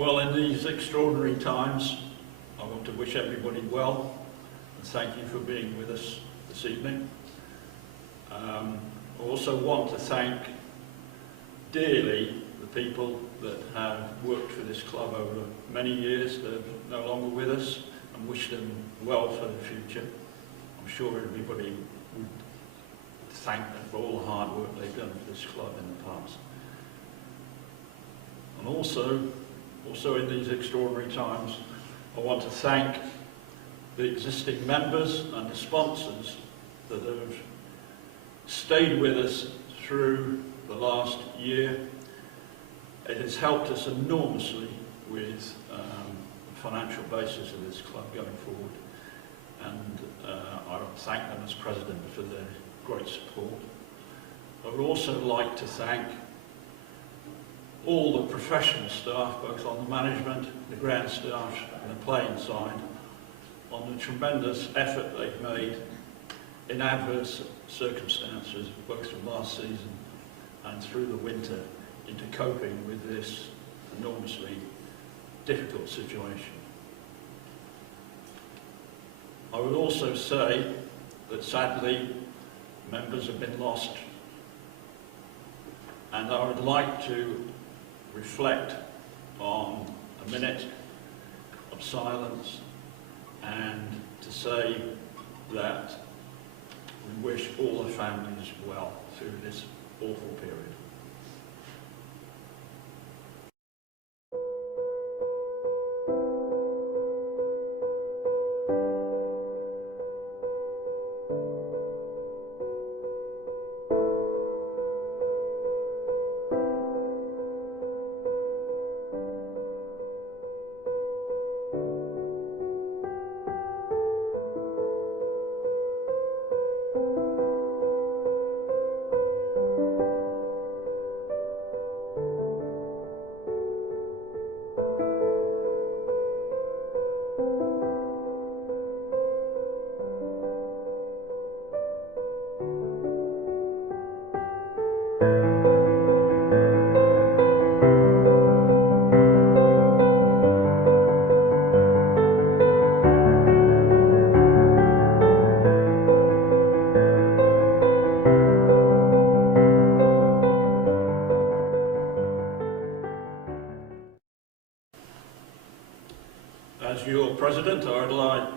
Well, in these extraordinary times, I want to wish everybody well and thank you for being with us this evening. I also want to thank dearly the people that have worked for this club over many years that are no longer with us, and wish them well for the future. I'm sure everybody would thank them for all the hard work they've done for this club in the past. And also in these extraordinary times, I want to thank the existing members and the sponsors that have stayed with us through the last year. It has helped us enormously with the financial basis of this club going forward, and I thank them as president for their great support. I would also like to thank all the professional staff, both on the management, the ground staff and the playing side, on the tremendous effort they've made in adverse circumstances, both from last season and through the winter, into coping with this enormously difficult situation. I would also say that sadly members have been lost, and I would like to reflect on a minute of silence and to say that we wish all the families well through this awful period. As your president, I would like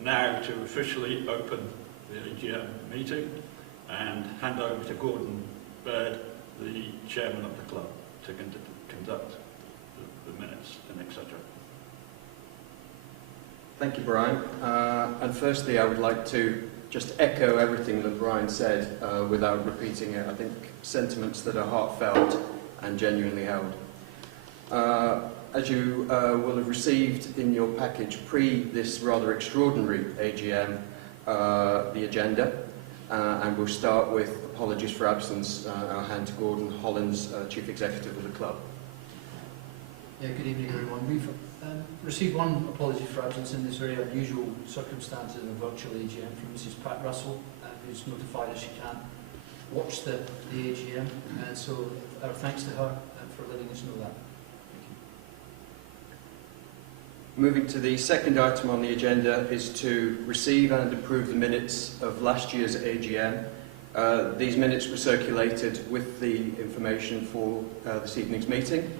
now to officially open the AGM meeting and hand over to Gordon Baird, the chairman of the club, to conduct the minutes and etc. Thank you, Brian. And firstly, I would like to just echo everything that Brian said without repeating it. I think sentiments that are heartfelt and genuinely held. As you will have received in your package pre this rather extraordinary AGM, the agenda, and we'll start with apologies for absence. I'll hand to Gordon Hollins, Chief Executive of the club. Yeah, good evening everyone. We've received one apology for absence in this very unusual circumstances of a virtual AGM from Mrs. Pat Russell, who's notified us she can't watch the AGM, and so our thanks to her for letting us know that. Moving to the second item on the agenda is to receive and approve the minutes of last year's AGM. These minutes were circulated with the information for this evening's meeting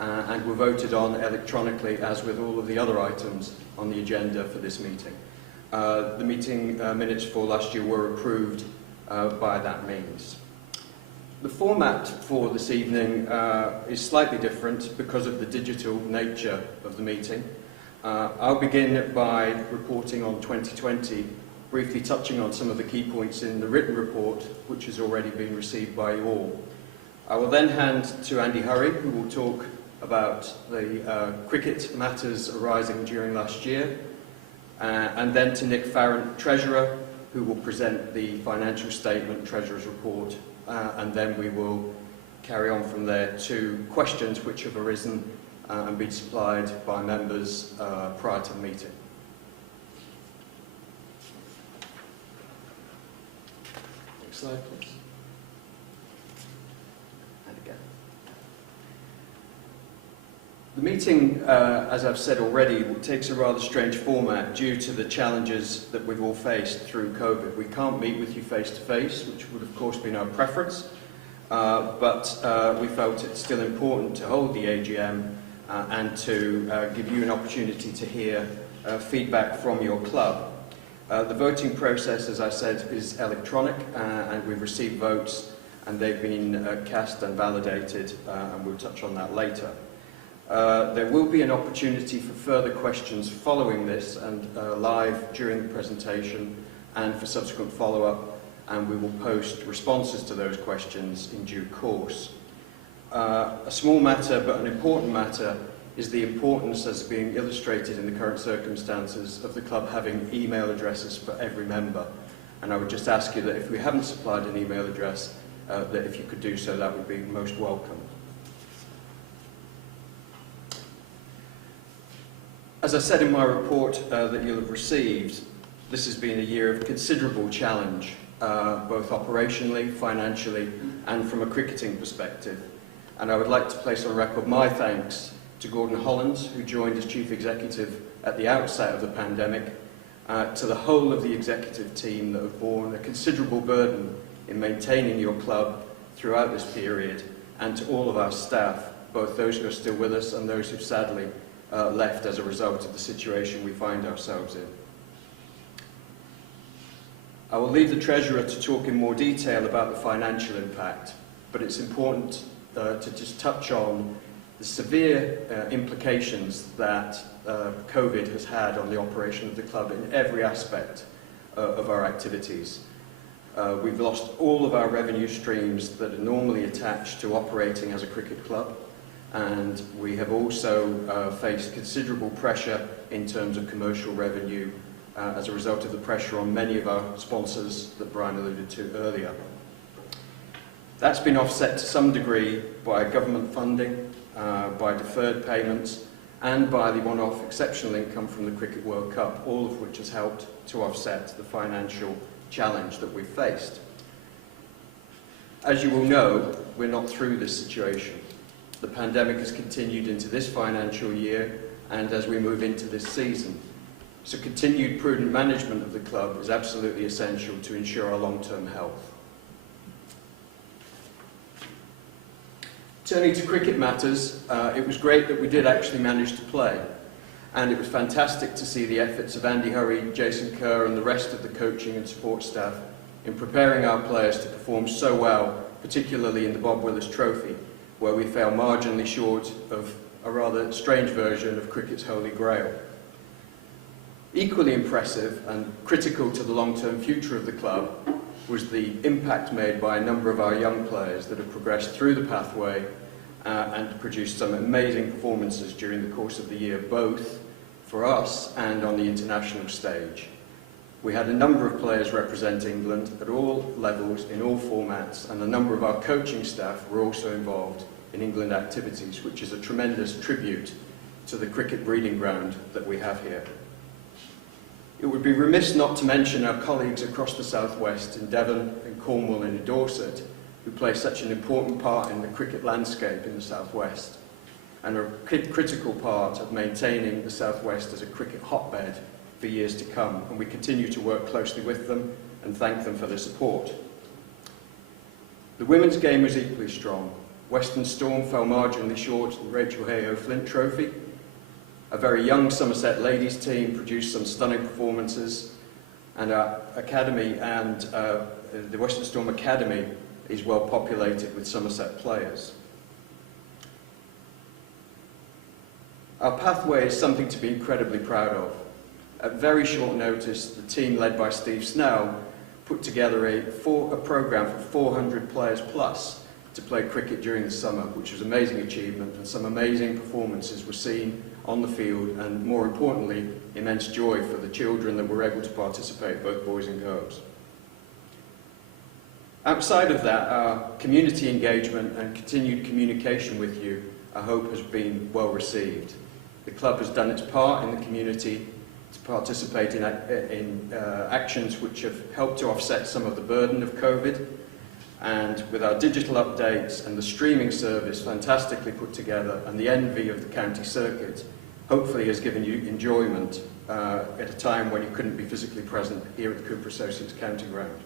and were voted on electronically, as with all of the other items on the agenda for this meeting. The meeting minutes for last year were approved by that means. The format for this evening is slightly different because of the digital nature of the meeting. I'll begin by reporting on 2020, briefly touching on some of the key points in the written report, which has already been received by you all. I will then hand to Andy Hurry, who will talk about the cricket matters arising during last year, and then to Nick Farrant, Treasurer, who will present the financial statement, Treasurer's report, and then we will carry on from there to questions which have arisen and been supplied by members prior to the meeting. Next slide, please. And again. The meeting, as I've said already, takes a rather strange format due to the challenges that we've all faced through COVID. We can't meet with you face to face, which would of course been our preference, but we felt it's still important to hold the AGM and to give you an opportunity to hear feedback from your club. The voting process, as I said, is electronic, and we've received votes and they've been cast and validated, and we'll touch on that later. There will be an opportunity for further questions following this and live during the presentation and for subsequent follow-up, and we will post responses to those questions in due course. A small matter but an important matter is the importance, as being illustrated in the current circumstances, of the club having email addresses for every member. And I would just ask you that if we haven't supplied an email address, that if you could do so, that would be most welcome. As I said in my report that you'll have received, this has been a year of considerable challenge, both operationally, financially, and from a cricketing perspective. And I would like to place on record my thanks to Gordon Hollands, who joined as Chief Executive at the outset of the pandemic, to the whole of the executive team that have borne a considerable burden in maintaining your club throughout this period, and to all of our staff, both those who are still with us and those who've sadly left as a result of the situation we find ourselves in. I will leave the Treasurer to talk in more detail about the financial impact, but it's important to just touch on the severe implications that COVID has had on the operation of the club in every aspect of our activities. We've lost all of our revenue streams that are normally attached to operating as a cricket club, and we have also faced considerable pressure in terms of commercial revenue as a result of the pressure on many of our sponsors that Brian alluded to earlier. That's been offset to some degree by government funding, by deferred payments, and by the one-off exceptional income from the Cricket World Cup, all of which has helped to offset the financial challenge that we've faced. As you will know, we're not through this situation. The pandemic has continued into this financial year and as we move into this season. So continued prudent management of the club is absolutely essential to ensure our long-term health. Turning to cricket matters, it was great that we did actually manage to play. And it was fantastic to see the efforts of Andy Hurry, Jason Kerr and the rest of the coaching and support staff in preparing our players to perform so well, particularly in the Bob Willis Trophy, where we fell marginally short of a rather strange version of cricket's Holy Grail. Equally impressive and critical to the long-term future of the club was the impact made by a number of our young players that have progressed through the pathway and produced some amazing performances during the course of the year, both for us and on the international stage. We had a number of players represent England at all levels, in all formats, and a number of our coaching staff were also involved in England activities, which is a tremendous tribute to the cricket breeding ground that we have here. It would be remiss not to mention our colleagues across the southwest in Devon, in Cornwall and in Dorset, who play such an important part in the cricket landscape in the southwest, and are a critical part of maintaining the southwest as a cricket hotbed for years to come, and we continue to work closely with them and thank them for their support. The women's game was equally strong. Western Storm fell marginally short of the Rachel Hayo Flint Trophy. A very young Somerset ladies team produced some stunning performances, and our academy and the Western Storm Academy is well populated with Somerset players. Our pathway is something to be incredibly proud of. At very short notice, the team led by Steve Snell put together a programme for 400 players plus to play cricket during the summer, which was an amazing achievement, and some amazing performances were seen on the field, and more importantly, immense joy for the children that were able to participate, both boys and girls. Outside of that, our community engagement and continued communication with you, I hope, has been well received. The club has done its part in the community to participate in actions which have helped to offset some of the burden of COVID, And with our digital updates and the streaming service fantastically put together and the envy of the county circuit, hopefully has given you enjoyment at a time when you couldn't be physically present here at the Cooper Associates County Ground.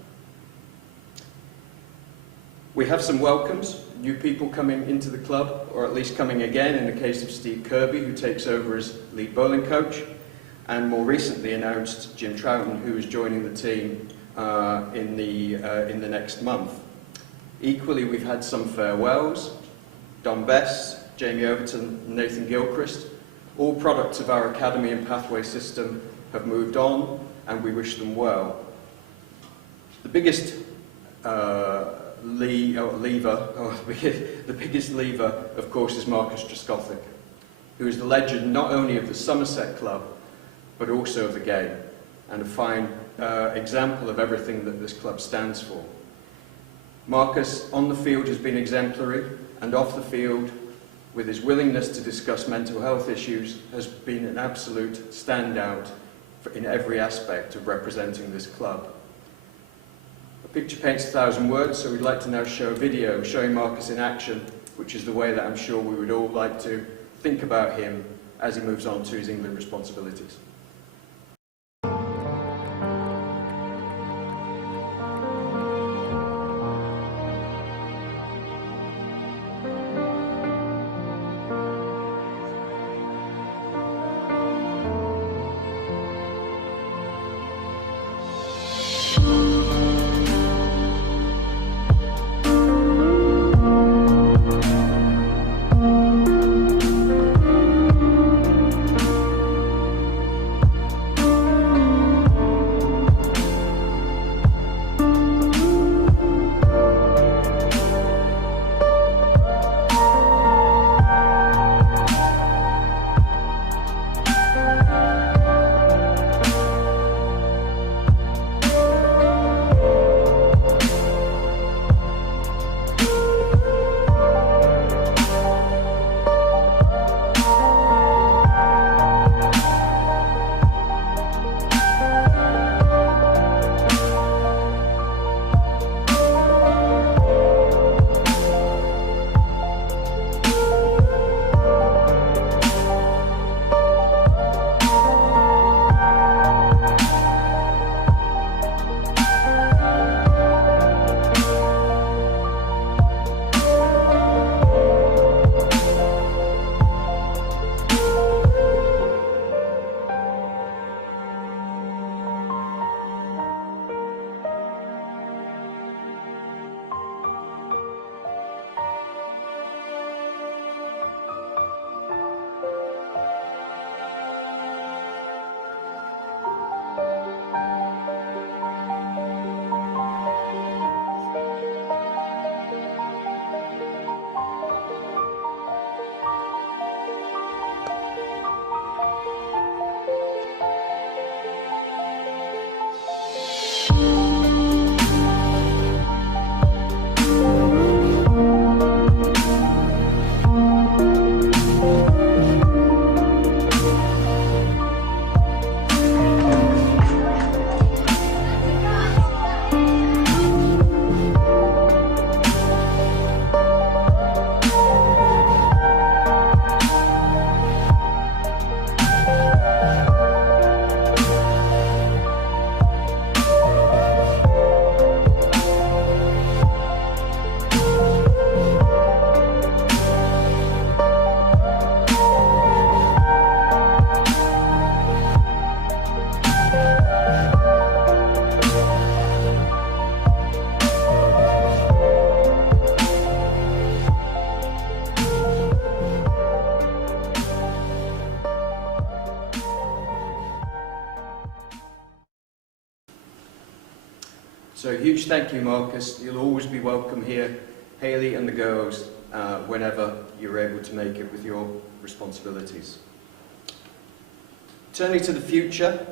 We have some welcomes, new people coming into the club, or at least coming again in the case of Steve Kirby, who takes over as lead bowling coach, and more recently announced Jim Troughton, who is joining the team in the next month. Equally, we've had some farewells. Don Bess, Jamie Overton, Nathan Gilchrist, all products of our academy and pathway system, have moved on, and we wish them well. The biggest lever, of course, is Marcus Trescothick, who is the legend not only of the Somerset club, but also of the game, and a fine example of everything that this club stands for. Marcus, on the field, has been exemplary, and off the field, with his willingness to discuss mental health issues, has been an absolute standout in every aspect of representing this club. A picture paints 1,000 words, so we'd like to now show a video showing Marcus in action, which is the way that I'm sure we would all like to think about him as he moves on to his England responsibilities. So a huge thank you, Marcus. You'll always be welcome here, Hayley and the girls, whenever you're able to make it with your responsibilities. Turning to the future,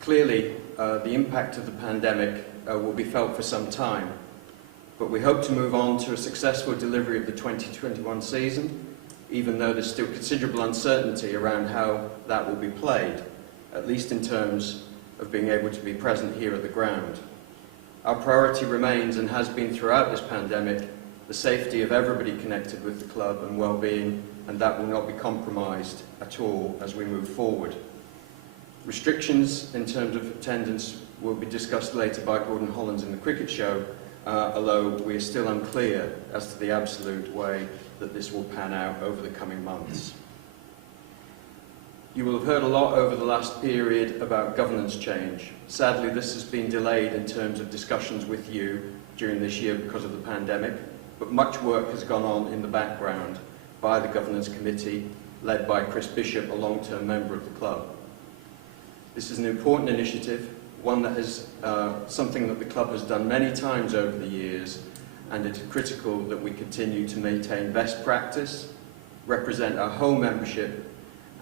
clearly the impact of the pandemic will be felt for some time, but we hope to move on to a successful delivery of the 2021 season, even though there's still considerable uncertainty around how that will be played, at least in terms of being able to be present here at the ground. Our priority remains, and has been throughout this pandemic, the safety of everybody connected with the club and well-being, and that will not be compromised at all as we move forward. Restrictions in terms of attendance will be discussed later by Gordon Hollins in the cricket show, although we are still unclear as to the absolute way that this will pan out over the coming months. You will have heard a lot over the last period about governance change. Sadly, this has been delayed in terms of discussions with you during this year because of the pandemic, but much work has gone on in the background by the Governance Committee, led by Chris Bishop, a long-term member of the club. This is an important initiative, one that is something that the club has done many times over the years, and it is critical that we continue to maintain best practice, represent our whole membership,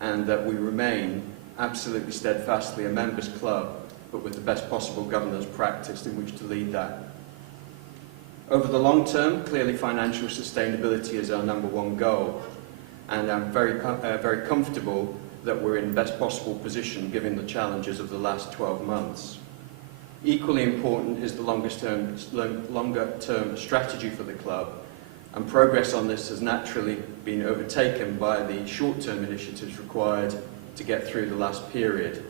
and that we remain absolutely steadfastly a members' club, but with the best possible governance practice in which to lead that. Over the long term, clearly financial sustainability is our #1 goal, and I'm very comfortable that we're in the best possible position given the challenges of the last 12 months. Equally important is the longer term strategy for the club, and progress on this has naturally been overtaken by the short-term initiatives required to get through the last period.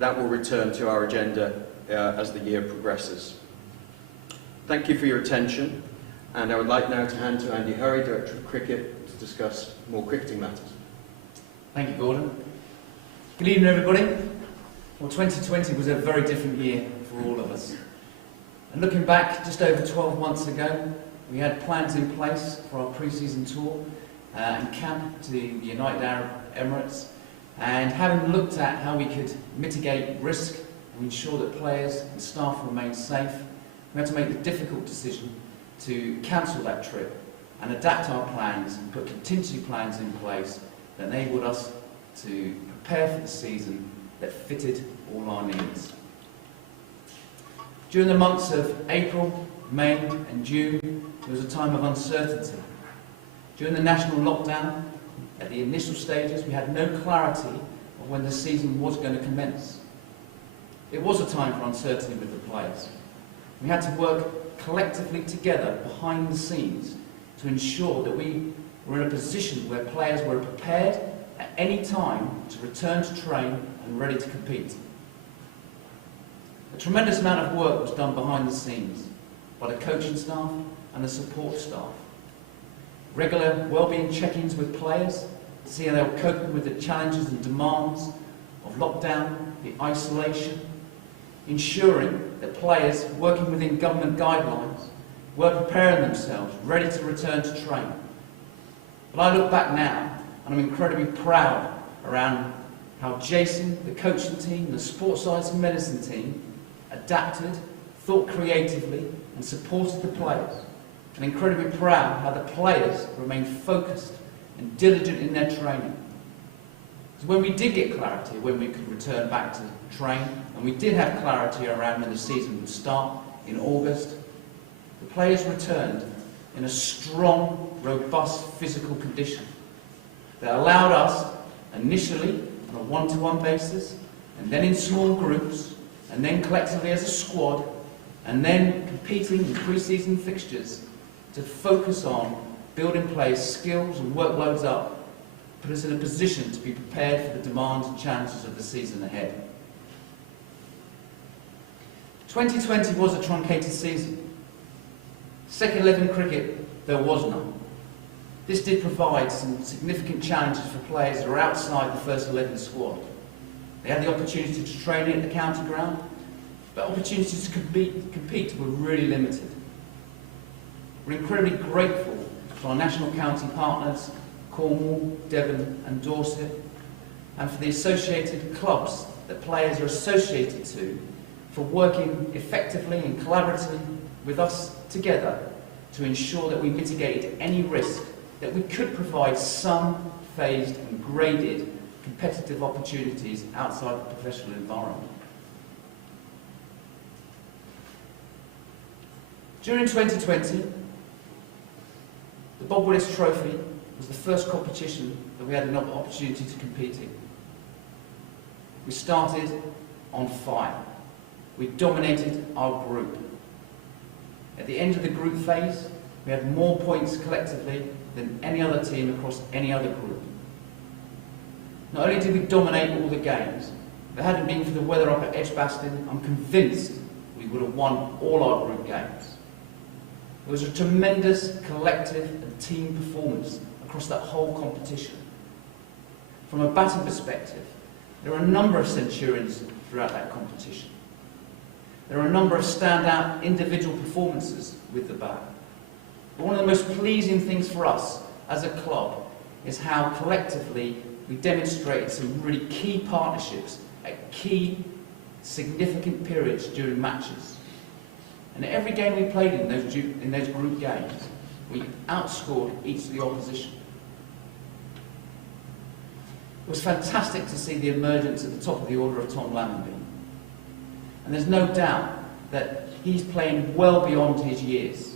That will return to our agenda as the year progresses. Thank you for your attention, and I would like now to hand to Andy Hurry, Director of Cricket, to discuss more cricketing matters. Thank you, Gordon. Good evening, everybody. Well, 2020 was a very different year for all of us. And looking back, just over 12 months ago, we had plans in place for our pre-season tour and camp to the United Arab Emirates. And having looked at how we could mitigate risk and ensure that players and staff remain safe, we had to make the difficult decision to cancel that trip and adapt our plans and put contingency plans in place that enabled us to prepare for the season that fitted all our needs. During the months of April, May and June, there was a time of uncertainty. During the national lockdown, at the initial stages, we had no clarity of when the season was going to commence. It was a time for uncertainty with the players. We had to work collectively together behind the scenes to ensure that we were in a position where players were prepared at any time to return to train and ready to compete. A tremendous amount of work was done behind the scenes by the coaching staff and the support staff. Regular wellbeing check-ins with players to see how they were coping with the challenges and demands of lockdown, the isolation, ensuring that players working within government guidelines were preparing themselves, ready to return to train. But I look back now and I'm incredibly proud around how Jason, the coaching team, the sports science and medicine team adapted, thought creatively and supported the players. And incredibly proud how the players remained focused and diligent in their training. Because when we did get clarity, when we could return back to train, and we did have clarity around when the season would start in August, the players returned in a strong, robust physical condition that allowed us, initially on a one-to-one basis, and then in small groups, and then collectively as a squad, and then competing in pre-season fixtures, to focus on building players' skills and workloads up, put us in a position to be prepared for the demands and challenges of the season ahead. 2020 was a truncated season. Second 11 cricket, there was none. This did provide some significant challenges for players that are outside the first 11 squad. They had the opportunity to train at the county ground, but opportunities to compete were really limited. We're incredibly grateful to our national county partners, Cornwall, Devon and Dorset, and for the associated clubs that players are associated to, for working effectively and collaboratively with us together to ensure that we mitigated any risk, that we could provide some phased and graded competitive opportunities outside the professional environment. During 2020, the Bob Willis Trophy was the first competition that we had an opportunity to compete in. We started on fire. We dominated our group. At the end of the group phase, we had more points collectively than any other team across any other group. Not only did we dominate all the games, if it hadn't been for the weather up at Edgbaston, I'm convinced we would have won all our group games. It was a tremendous collective and team performance across that whole competition. From a batting perspective, there are a number of centurions throughout that competition. There are a number of standout individual performances with the bat. But one of the most pleasing things for us as a club is how collectively we demonstrated some really key partnerships at key significant periods during matches. And every game we played in those group games, we outscored each of the opposition. It was fantastic to see the emergence at the top of the order of Tom Lammonby. And there's no doubt that he's playing well beyond his years.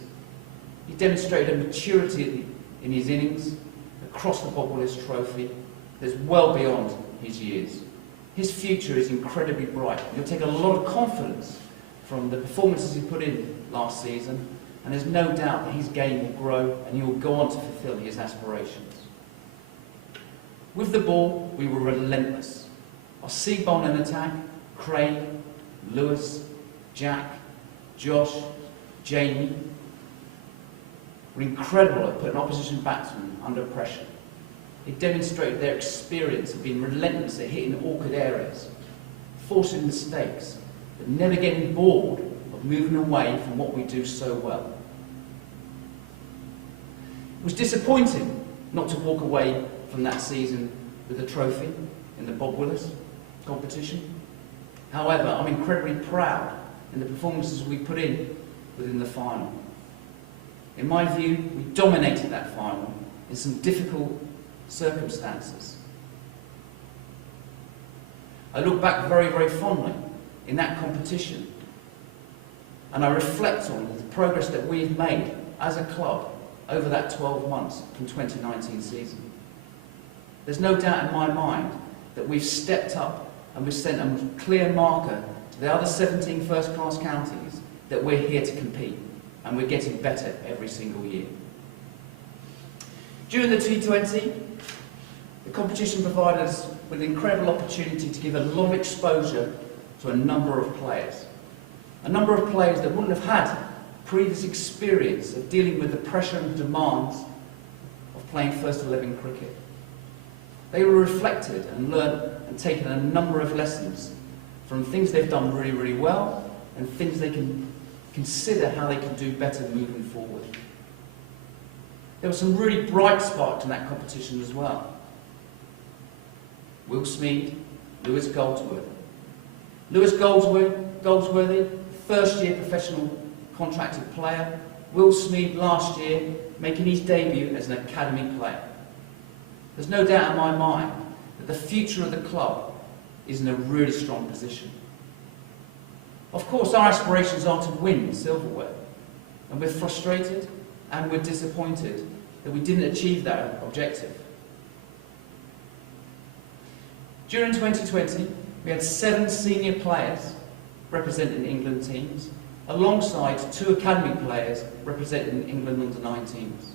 He demonstrated a maturity in his innings across the Bob Willis Trophy that's well beyond his years. His future is incredibly bright. He'll take a lot of confidence from the performances he put in last season, and there's no doubt that his game will grow and he will go on to fulfil his aspirations. With the ball, we were relentless. Our seed bowling and attack, Craig, Lewis, Jack, Josh, Jamie, were incredible at putting opposition batsmen under pressure. They demonstrated their experience of being relentless at hitting awkward areas, forcing mistakes, but never getting bored of moving away from what we do so well. It was disappointing not to walk away from that season with a trophy in the Bob Willis competition. However, I'm incredibly proud in the performances we put in within the final. In my view, we dominated that final in some difficult circumstances. I look back very, very fondly in that competition, and I reflect on the progress that we've made as a club over that 12 months from 2019 season. There's no doubt in my mind that we've stepped up and we've sent a clear marker to the other 17 first-class counties that we're here to compete, and we're getting better every single year. During the T20, the competition provided us with an incredible opportunity to give a lot of exposure to a number of players. A number of players that wouldn't have had previous experience of dealing with the pressure and demands of playing first 11 cricket. They were reflected and learned and taken a number of lessons from things they've done really, really well and things they can consider how they can do better moving forward. There were some really bright sparks in that competition as well. Will Smead, Lewis Goldsworthy. Lewis Goldsworthy, first-year professional contracted player. Will Smead last year making his debut as an academy player. There's no doubt in my mind that the future of the club is in a really strong position. Of course, our aspirations are to win silverware, and we're frustrated and we're disappointed that we didn't achieve that objective. During 2020, we had 7 senior players representing England teams, alongside 2 academy players representing England under-19s.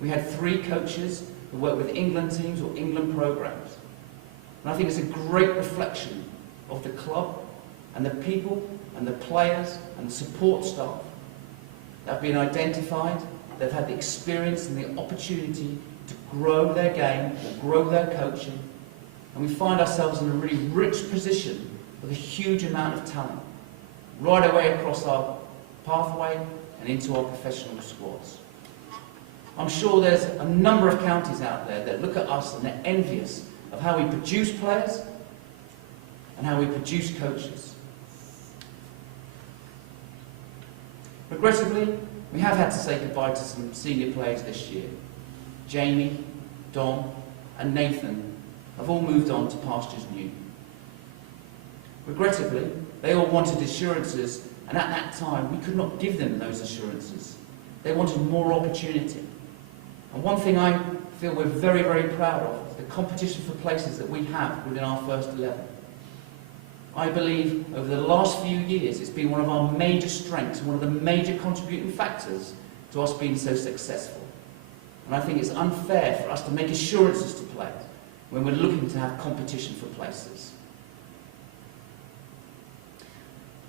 We had 3 coaches who work with England teams or England programmes. And I think it's a great reflection of the club and the people and the players and the support staff that have been identified, they've had the experience and the opportunity to grow their game, or grow their coaching, and we find ourselves in a really rich position with a huge amount of talent, right away across our pathway and into our professional squads. I'm sure there's a number of counties out there that look at us and they're envious of how we produce players and how we produce coaches. Regrettably, we have had to say goodbye to some senior players this year. Jamie, Dom and Nathan have all moved on to pastures new. Regrettably, they all wanted assurances, and at that time we could not give them those assurances. They wanted more opportunity. And one thing I feel we're very, very proud of is the competition for places that we have within our first 11. I believe over the last few years it's been one of our major strengths, one of the major contributing factors to us being so successful. And I think it's unfair for us to make assurances to players when we're looking to have competition for places.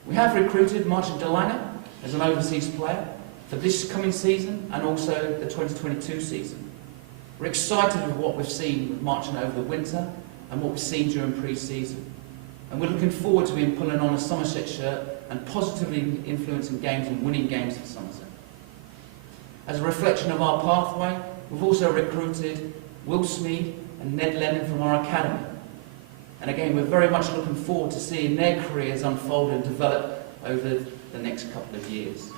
We have recruited Martin DeLange as an overseas player for this coming season and also the 2022 season. We're excited with what we've seen with Martin over the winter and what we've seen during pre-season. And we're looking forward to him pulling on a Somerset shirt and positively influencing games and winning games for Somerset. As a reflection of our pathway, we've also recruited Will Smead and Ned Lennon from our academy. And again, we're very much looking forward to seeing their careers unfold and develop over the next couple of years.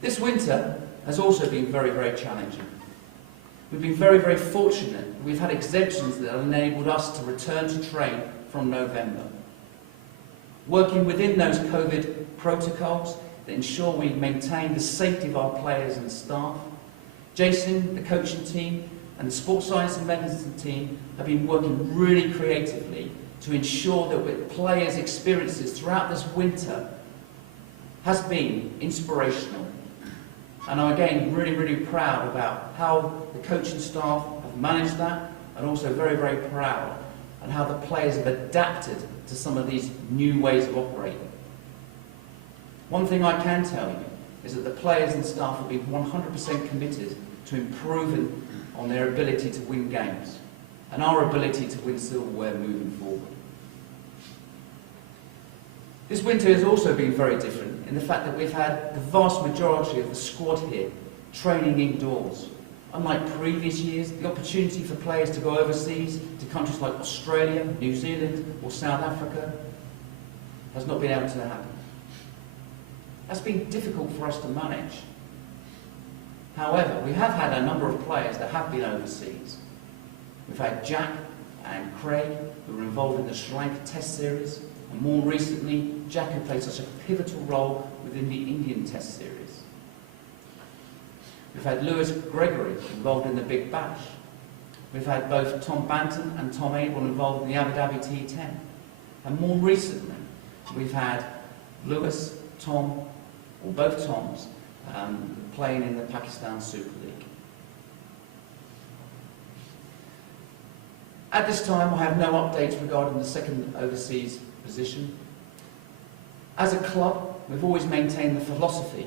This winter has also been very, very challenging. We've been very, very fortunate. We've had exemptions that have enabled us to return to train from November. Working within those COVID protocols that ensure we maintain the safety of our players and staff, Jason, the coaching team, and the sports science and medicine team have been working really creatively to ensure that with players' experiences throughout this winter has been inspirational. And I'm again really, really proud about how the coaching staff have managed that, and also very, very proud and how the players have adapted to some of these new ways of operating. One thing I can tell you is that the players and staff have been 100% committed to improving on their ability to win games and our ability to win silverware moving forward. This winter has also been very different in the fact that we've had the vast majority of the squad here training indoors. Unlike previous years, the opportunity for players to go overseas to countries like Australia, New Zealand or South Africa has not been able to happen. That's been difficult for us to manage. However, we have had a number of players that have been overseas. We've had Jack and Craig, who were involved in the Sri Lanka Test Series, and more recently, Jack, who played such a pivotal role within the Indian Test Series. We've had Lewis Gregory involved in the Big Bash. We've had both Tom Banton and Tom Abel involved in the Abu Dhabi T10. And more recently, we've had Lewis, Tom, or both Toms, playing in the Pakistan Super League. At this time, I have no updates regarding the second overseas position. As a club, we've always maintained the philosophy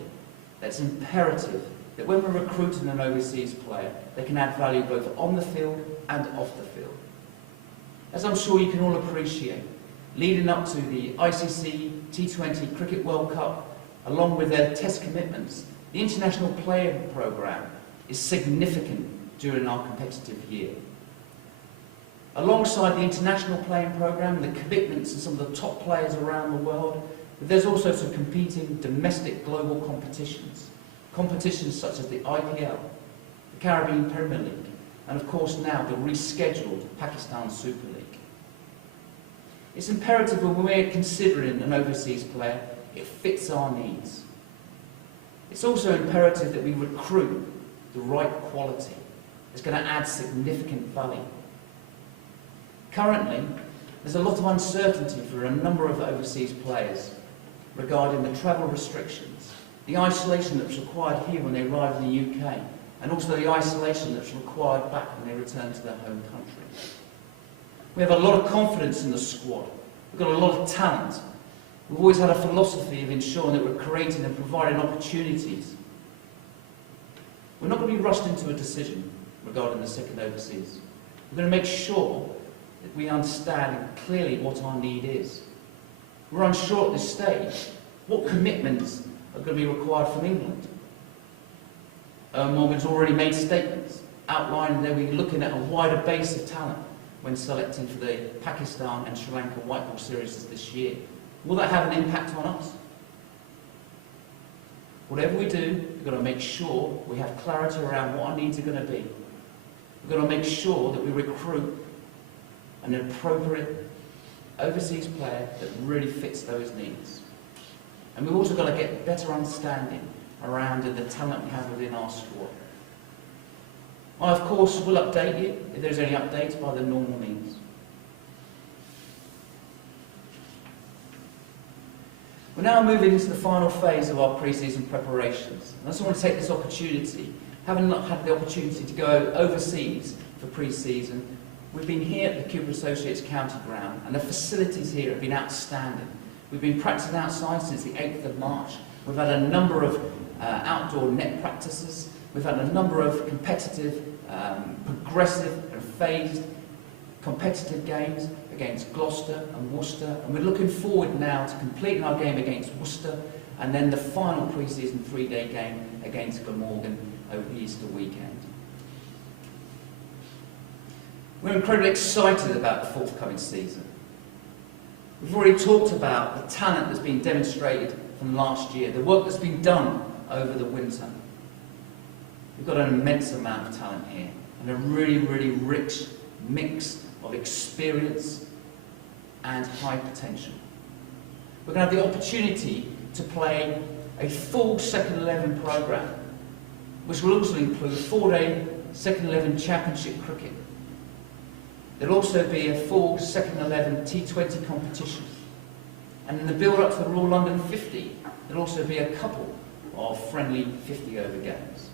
that it's imperative that when we're recruiting an overseas player, they can add value both on the field and off the field. As I'm sure you can all appreciate, leading up to the ICC T20 Cricket World Cup, along with their test commitments, the international player programme is significant during our competitive year. Alongside the international playing programme and the commitments of some of the top players around the world, there's also some competing domestic global competitions. Competitions such as the IPL, the Caribbean Premier League, and of course now the rescheduled Pakistan Super League. It's imperative when we're considering an overseas player, it fits our needs. It's also imperative that we recruit the right quality. It's going to add significant value. Currently, there's a lot of uncertainty for a number of overseas players regarding the travel restrictions, the isolation that's required here when they arrive in the UK, and also the isolation that's required back when they return to their home country. We have a lot of confidence in the squad. We've got a lot of talent. We've always had a philosophy of ensuring that we're creating and providing opportunities. We're not going to be rushed into a decision regarding the second overseas. We're going to make sure that we understand clearly what our need is. We're unsure at this stage what commitments are going to be required from England. Morgan's already made statements outlining that we're looking at a wider base of talent when selecting for the Pakistan and Sri Lanka White Ball Series this year. Will that have an impact on us? Whatever we do, we've got to make sure we have clarity around what our needs are going to be. We've got to make sure that we recruit an appropriate overseas player that really fits those needs. And we've also got to get better understanding around the talent we have within our squad. I, of course, will update you if there's any updates by the normal means. We're now moving into the final phase of our pre-season preparations. And I just want to take this opportunity, having not had the opportunity to go overseas for pre-season, we've been here at the Cooper Associates County Ground, and the facilities here have been outstanding. We've been practicing outside since the 8th of March. We've had a number of outdoor net practices. We've had a number of competitive, progressive and phased competitive games against Gloucester and Worcester, and we're looking forward now to completing our game against Worcester and then the final pre-season 3-day game against Glamorgan over the Easter weekend. We're incredibly excited about the forthcoming season. We've already talked about the talent that's been demonstrated from last year, the work that's been done over the winter. We've got an immense amount of talent here and a really, really rich mix of experience and high potential. We're going to have the opportunity to play a full second 11 programme, which will also include 4-day second 11 championship cricket. There'll also be a full second 11 T20 competition. And in the build-up to the Royal London 50, there'll also be a couple of friendly 50-over games.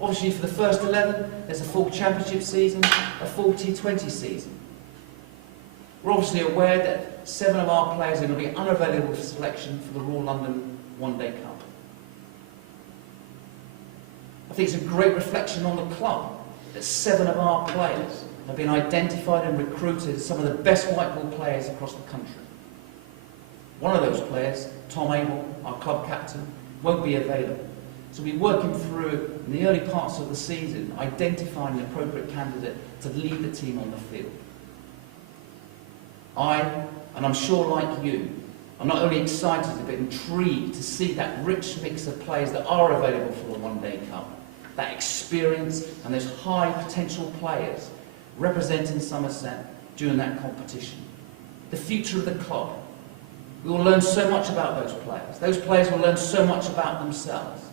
Obviously, for the first 11, there's a full championship season, a full T20 season. We're obviously aware that 7 of our players are going to be unavailable for selection for the Royal London One-Day Cup. I think it's a great reflection on the club that 7 of our players have been identified and recruited as some of the best white ball players across the country. One of those players, Tom Abel, our club captain, won't be available. So we'll be working through, in the early parts of the season, identifying the appropriate candidate to lead the team on the field. And I'm sure like you, I'm not only excited but intrigued to see that rich mix of players that are available for the One-Day Cup, that experience and those high potential players representing Somerset during that competition. The future of the club. We will learn so much about those players. Those players will learn so much about themselves.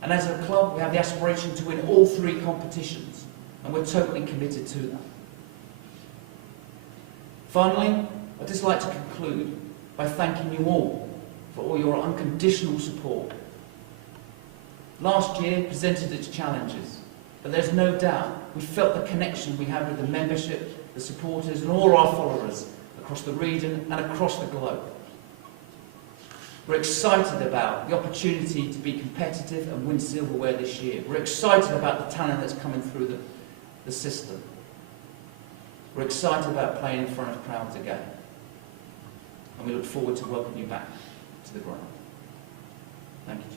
And as a club, we have the aspiration to win all 3 competitions, and we're totally committed to that. Finally, I'd just like to conclude by thanking you all for all your unconditional support. Last year presented its challenges, but there's no doubt we felt the connection we have with the membership, the supporters and all our followers across the region and across the globe. We're excited about the opportunity to be competitive and win silverware this year. We're excited about the talent that's coming through the system. We're excited about playing in front of crowds again. And we look forward to welcoming you back to the ground. Thank you.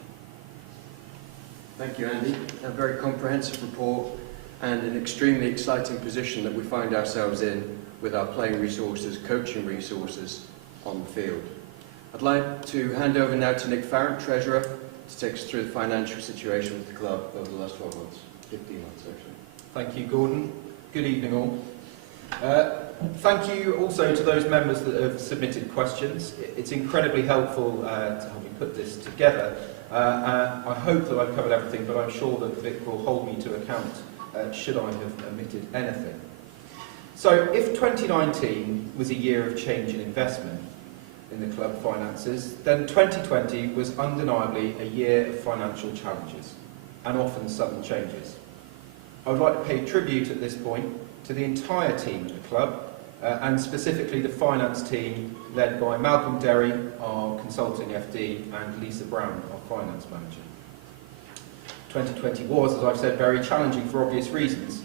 Thank you, Andy. A very comprehensive report and an extremely exciting position that we find ourselves in with our playing resources, coaching resources on the field. I'd like to hand over now to Nick Farrant, Treasurer, to take us through the financial situation with the club over the last 12 months, 15 months actually. Thank you, Gordon. Good evening all. Thank you also to those members that have submitted questions. It's incredibly helpful to help me put this together. I hope that I've covered everything, but I'm sure that Vic will hold me to account should I have omitted anything. So, if 2019 was a year of change and investment in the club finances, then 2020 was undeniably a year of financial challenges, and often sudden changes. I would like to pay tribute at this point to the entire team at the club, and specifically the finance team led by Malcolm Derry, our consulting FD, and Lisa Brown, our finance manager. 2020 was, as I've said, very challenging for obvious reasons,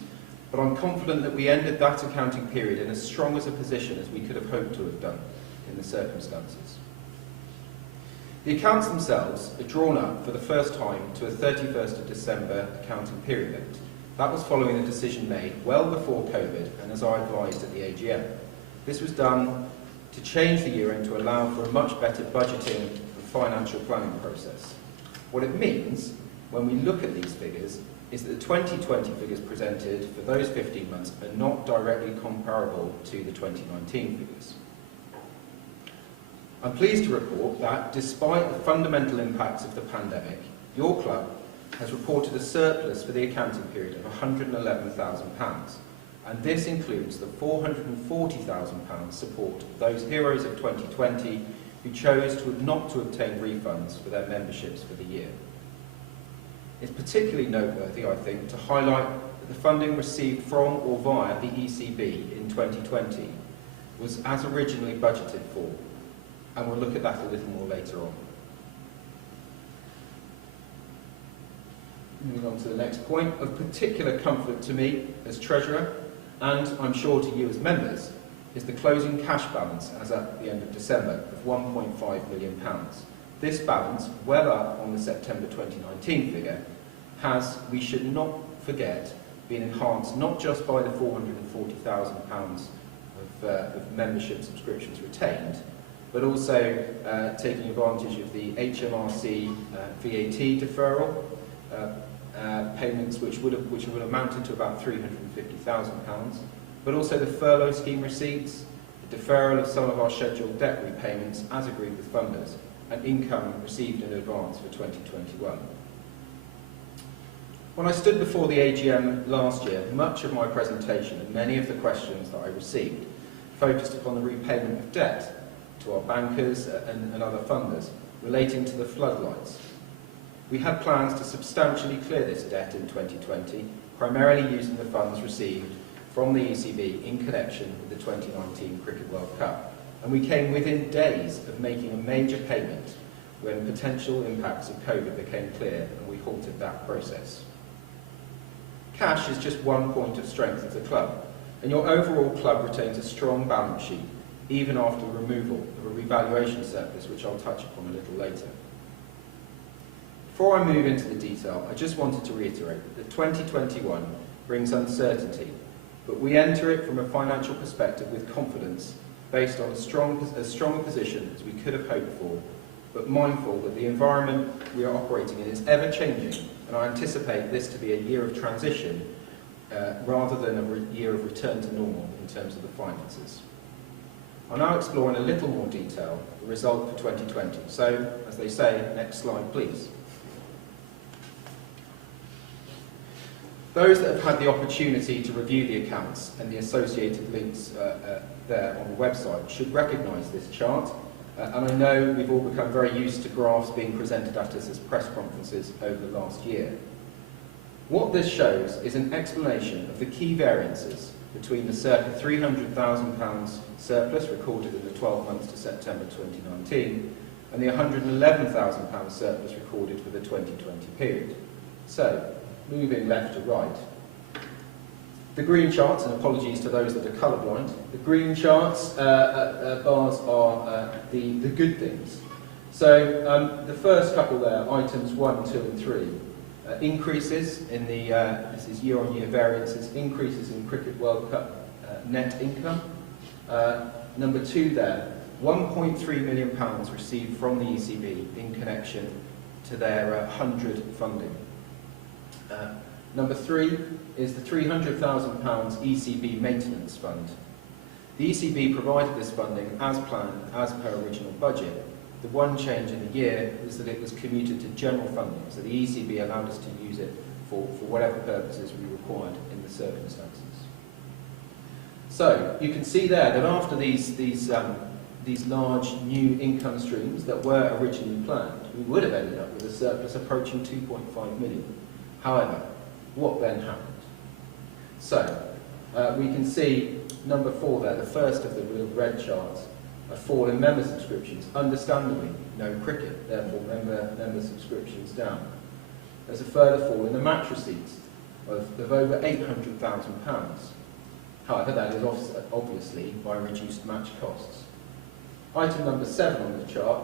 but I'm confident that we ended that accounting period in as strong as a position as we could have hoped to have done in the circumstances. The accounts themselves are drawn up for the first time to a 31st of December accounting period end. That was following a decision made well before COVID and as I advised at the AGM. This was done to change the year end to allow for a much better budgeting and financial planning process. What it means, when we look at these figures, is that the 2020 figures presented for those 15 months are not directly comparable to the 2019 figures. I'm pleased to report that, despite the fundamental impacts of the pandemic, your club has reported a surplus for the accounting period of £111,000, and this includes the £440,000 support of those heroes of 2020 who chose not to obtain refunds for their memberships for the year. It's particularly noteworthy, I think, to highlight that the funding received from or via the ECB in 2020 was as originally budgeted for, and we'll look at that a little more later on. Moving on to the next point, of particular comfort to me as Treasurer, and I'm sure to you as members, is the closing cash balance as at the end of December of £1.5 million. This balance, well up on the September 2019 figure, has, we should not forget, been enhanced not just by the £440,000 of membership subscriptions retained, but also taking advantage of the HMRC VAT deferral payments, which would have amounted to about £350,000, but also the furlough scheme receipts, the deferral of some of our scheduled debt repayments as agreed with funders, and income received in advance for 2021. When I stood before the AGM last year, much of my presentation and many of the questions that I received focused upon the repayment of debt to our bankers and other funders relating to the floodlights. We had plans to substantially clear this debt in 2020, primarily using the funds received from the ECB in connection with the 2019 Cricket World Cup, and we came within days of making a major payment when potential impacts of COVID became clear and we halted that process. Cash is just one point of strength of the club, and your overall club retains a strong balance sheet, even after the removal of a revaluation surplus, which I'll touch upon a little later. Before I move into the detail, I just wanted to reiterate that 2021 brings uncertainty, but we enter it from a financial perspective with confidence, based on as strong a position as we could have hoped for, but mindful that the environment we are operating in is ever-changing, and I anticipate this to be a year of transition rather than a year of return to normal in terms of the finances. I'll now explore in a little more detail the result for 2020. So, as they say, next slide please. Those that have had the opportunity to review the accounts and the associated links there on the website should recognise this chart, and I know we've all become very used to graphs being presented at us as press conferences over the last year. What this shows is an explanation of the key variances between the circa £300,000 surplus recorded in the 12 months to September 2019 and the £111,000 surplus recorded for the 2020 period. So, moving left to right. The green charts, and apologies to those that are colourblind, the green charts bars are the good things. So the first couple there, items 1, 2 and 3, increases in the, this is year-on-year variances, increases in Cricket World Cup net income. Number 2 there, £1.3 million received from the ECB in connection to their 100 funding. Number 3 is the £300,000 ECB maintenance fund. The ECB provided this funding as planned, as per original budget. The one change in the year was that it was commuted to general funding, so the ECB allowed us to use it for whatever purposes we required in the circumstances. So you can see there that after these large new income streams that were originally planned, we would have ended up with a surplus approaching £2.5 million. However, what then happened? So, we can see number 4 there, the first of the real red charts, a fall in member subscriptions. Understandably, no cricket, therefore member subscriptions down. There's a further fall in the match receipts of over £800,000. However, that is offset, obviously, by reduced match costs. Item number 7 on the chart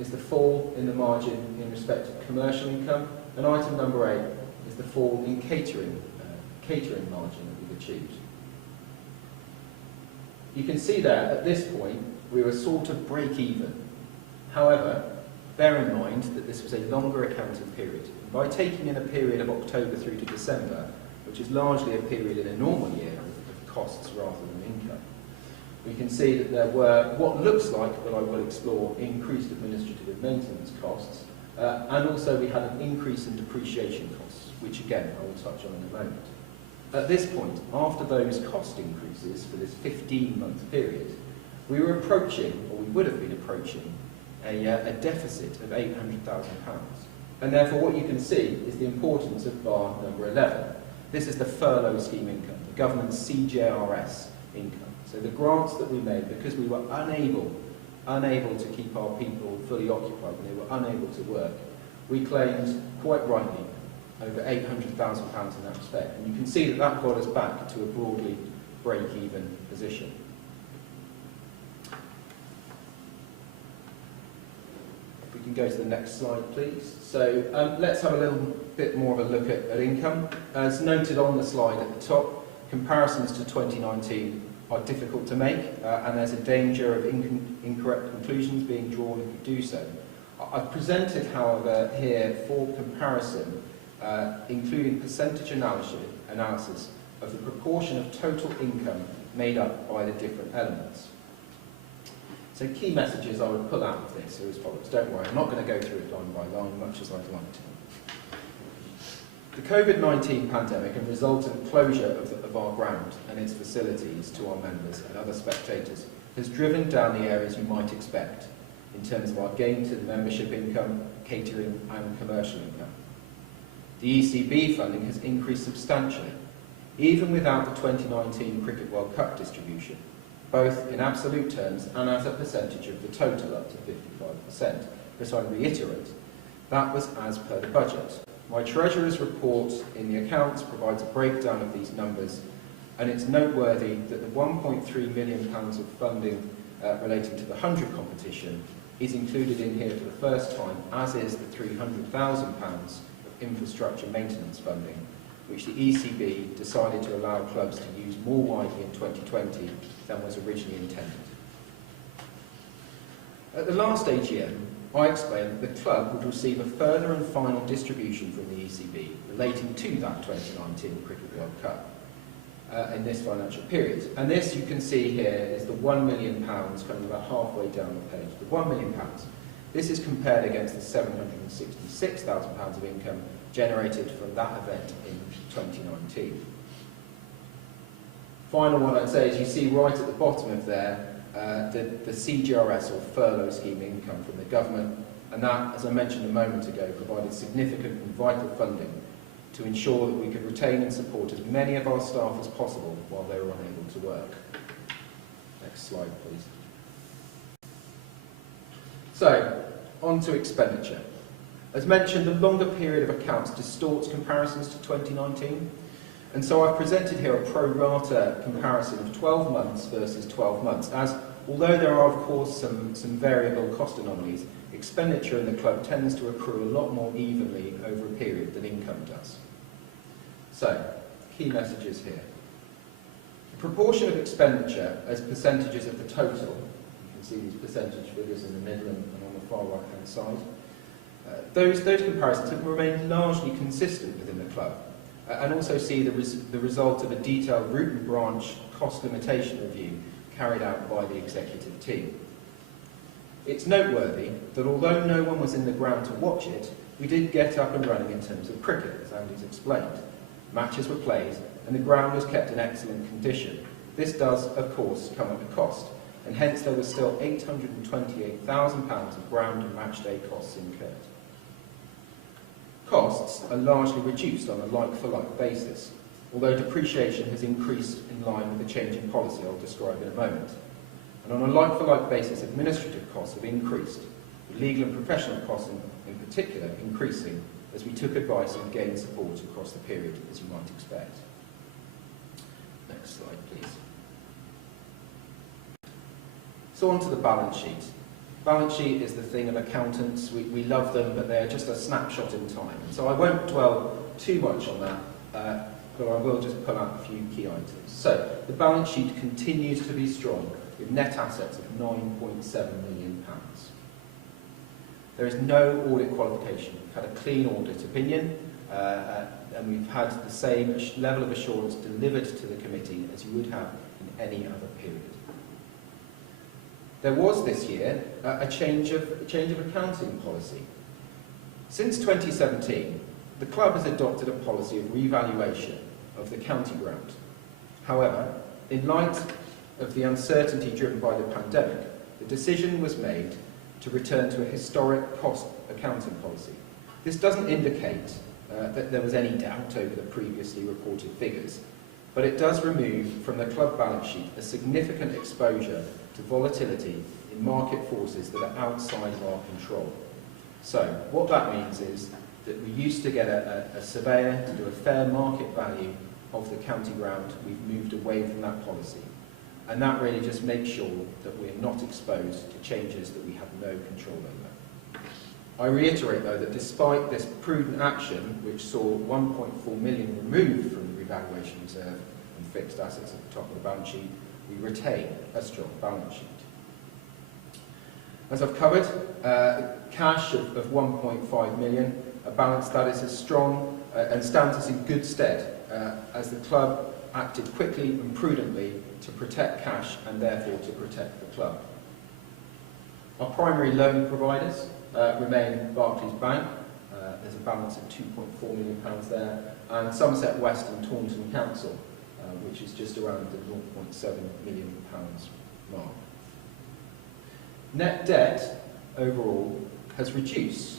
is the fall in the margin in respect of commercial income, and item number 8 is the fall in catering margin that we've achieved. You can see there, at this point, we were sort of break-even. However, bear in mind that this was a longer accounting period. And by taking in a period of October through to December, which is largely a period in a normal year of costs rather than income, we can see that there were what looks like, but I will explore, increased administrative and maintenance costs, and also we had an increase in depreciation costs, which again I will touch on in a moment. At this point, after those cost increases for this 15-month period, we were approaching, or we would have been approaching, a deficit of £800,000. And therefore what you can see is the importance of bar number 11. This is the furlough scheme income, the government's CJRS income. So the grants that we made because we were unable to keep our people fully occupied when they were unable to work, we claimed quite rightly over £800,000 in that respect. And you can see that that got us back to a broadly break-even position. If we can go to the next slide, please. So let's have a little bit more of a look at income. As noted on the slide at the top, comparisons to 2019 are difficult to make, and there's a danger of incorrect conclusions being drawn if you do so. I've presented, however, here for comparison, including percentage analysis of the proportion of total income made up by the different elements. So key messages I would pull out of this are as follows. Don't worry, I'm not going to go through it line by line, much as I'd like to. The COVID-19 pandemic and resultant closure of our ground and its facilities to our members and other spectators has driven down the areas you might expect in terms of our gain to the membership income, catering and commercial income. The ECB funding has increased substantially, even without the 2019 Cricket World Cup distribution, both in absolute terms and as a percentage of the total, up to 55%. But I reiterate, that was as per the budget. My Treasurer's report in the accounts provides a breakdown of these numbers, and it's noteworthy that the £1.3 million of funding relating to the 100 competition is included in here for the first time, as is the £300,000 of infrastructure maintenance funding, which the ECB decided to allow clubs to use more widely in 2020 than was originally intended. At the last AGM, I explained that the club would receive a further and final distribution from the ECB relating to that 2019 Cricket World Cup in this financial period. And this, you can see here, is the £1 million coming about halfway down the page. The £1 million. This is compared against the £766,000 of income generated from that event in 2019. Final one I'd say is you see right at the bottom of there the CGRS or furlough scheme income from the government, and that, as I mentioned a moment ago, provided significant and vital funding to ensure that we could retain and support as many of our staff as possible while they were unable to work. Next slide, please. So, on to expenditure. As mentioned, the longer period of accounts distorts comparisons to 2019, and so I've presented here a pro rata comparison of 12 months versus 12 months, as although there are of course some variable cost anomalies, expenditure in the club tends to accrue a lot more evenly over a period than income does. So, key messages here. The proportion of expenditure as percentages of the total, you can see these percentage figures in the middle and on the far right hand side, those comparisons have remained largely consistent within the club, and also see the result of a detailed root and branch cost limitation review carried out by the executive team. It's noteworthy that although no one was in the ground to watch it, we did get up and running in terms of cricket, as Andy's explained. Matches were played and the ground was kept in excellent condition. This does, of course, come at a cost, and hence there was still £828,000 of ground and match day costs incurred. Costs are largely reduced on a like-for-like basis, although depreciation has increased in line with the change in policy I'll describe in a moment. And on a like-for-like basis, administrative costs have increased, with legal and professional costs in particular increasing as we took advice and gained support across the period, as you might expect. Next slide, please. So on to the balance sheet. Balance sheet is the thing of accountants. We love them, but they're just a snapshot in time. So I won't dwell too much on that, but I will just pull out a few key items. So the balance sheet continues to be strong, with net assets of £9.7 million. There is no audit qualification. We've had a clean audit opinion, and we've had the same level of assurance delivered to the committee as you would have in any other period. There was this year a change of accounting policy. Since 2017, the club has adopted a policy of revaluation of the county grant. However, in light of the uncertainty driven by the pandemic, the decision was made to return to a historic cost accounting policy. This doesn't indicate that there was any doubt over the previously reported figures, but it does remove from the club balance sheet a significant exposure to volatility in market forces that are outside of our control. So what that means is that we used to get a surveyor to do a fair market value of the county ground. We've moved away from that policy. And that really just makes sure that we're not exposed to changes that we have no control over. I reiterate, though, that despite this prudent action, which saw 1.4 million removed from the revaluation reserve and fixed assets at the top of the balance sheet, we retain a strong balance sheet. As I've covered, cash of 1.5 million, a balance that is as strong and stands us in good stead as the club acted quickly and prudently to protect cash and therefore to protect the club. Our primary loan providers remain Barclays Bank. There's a balance of £2.4 million there, and Somerset West and Taunton Council, which is just around the £0.7 million mark. Net debt overall has reduced,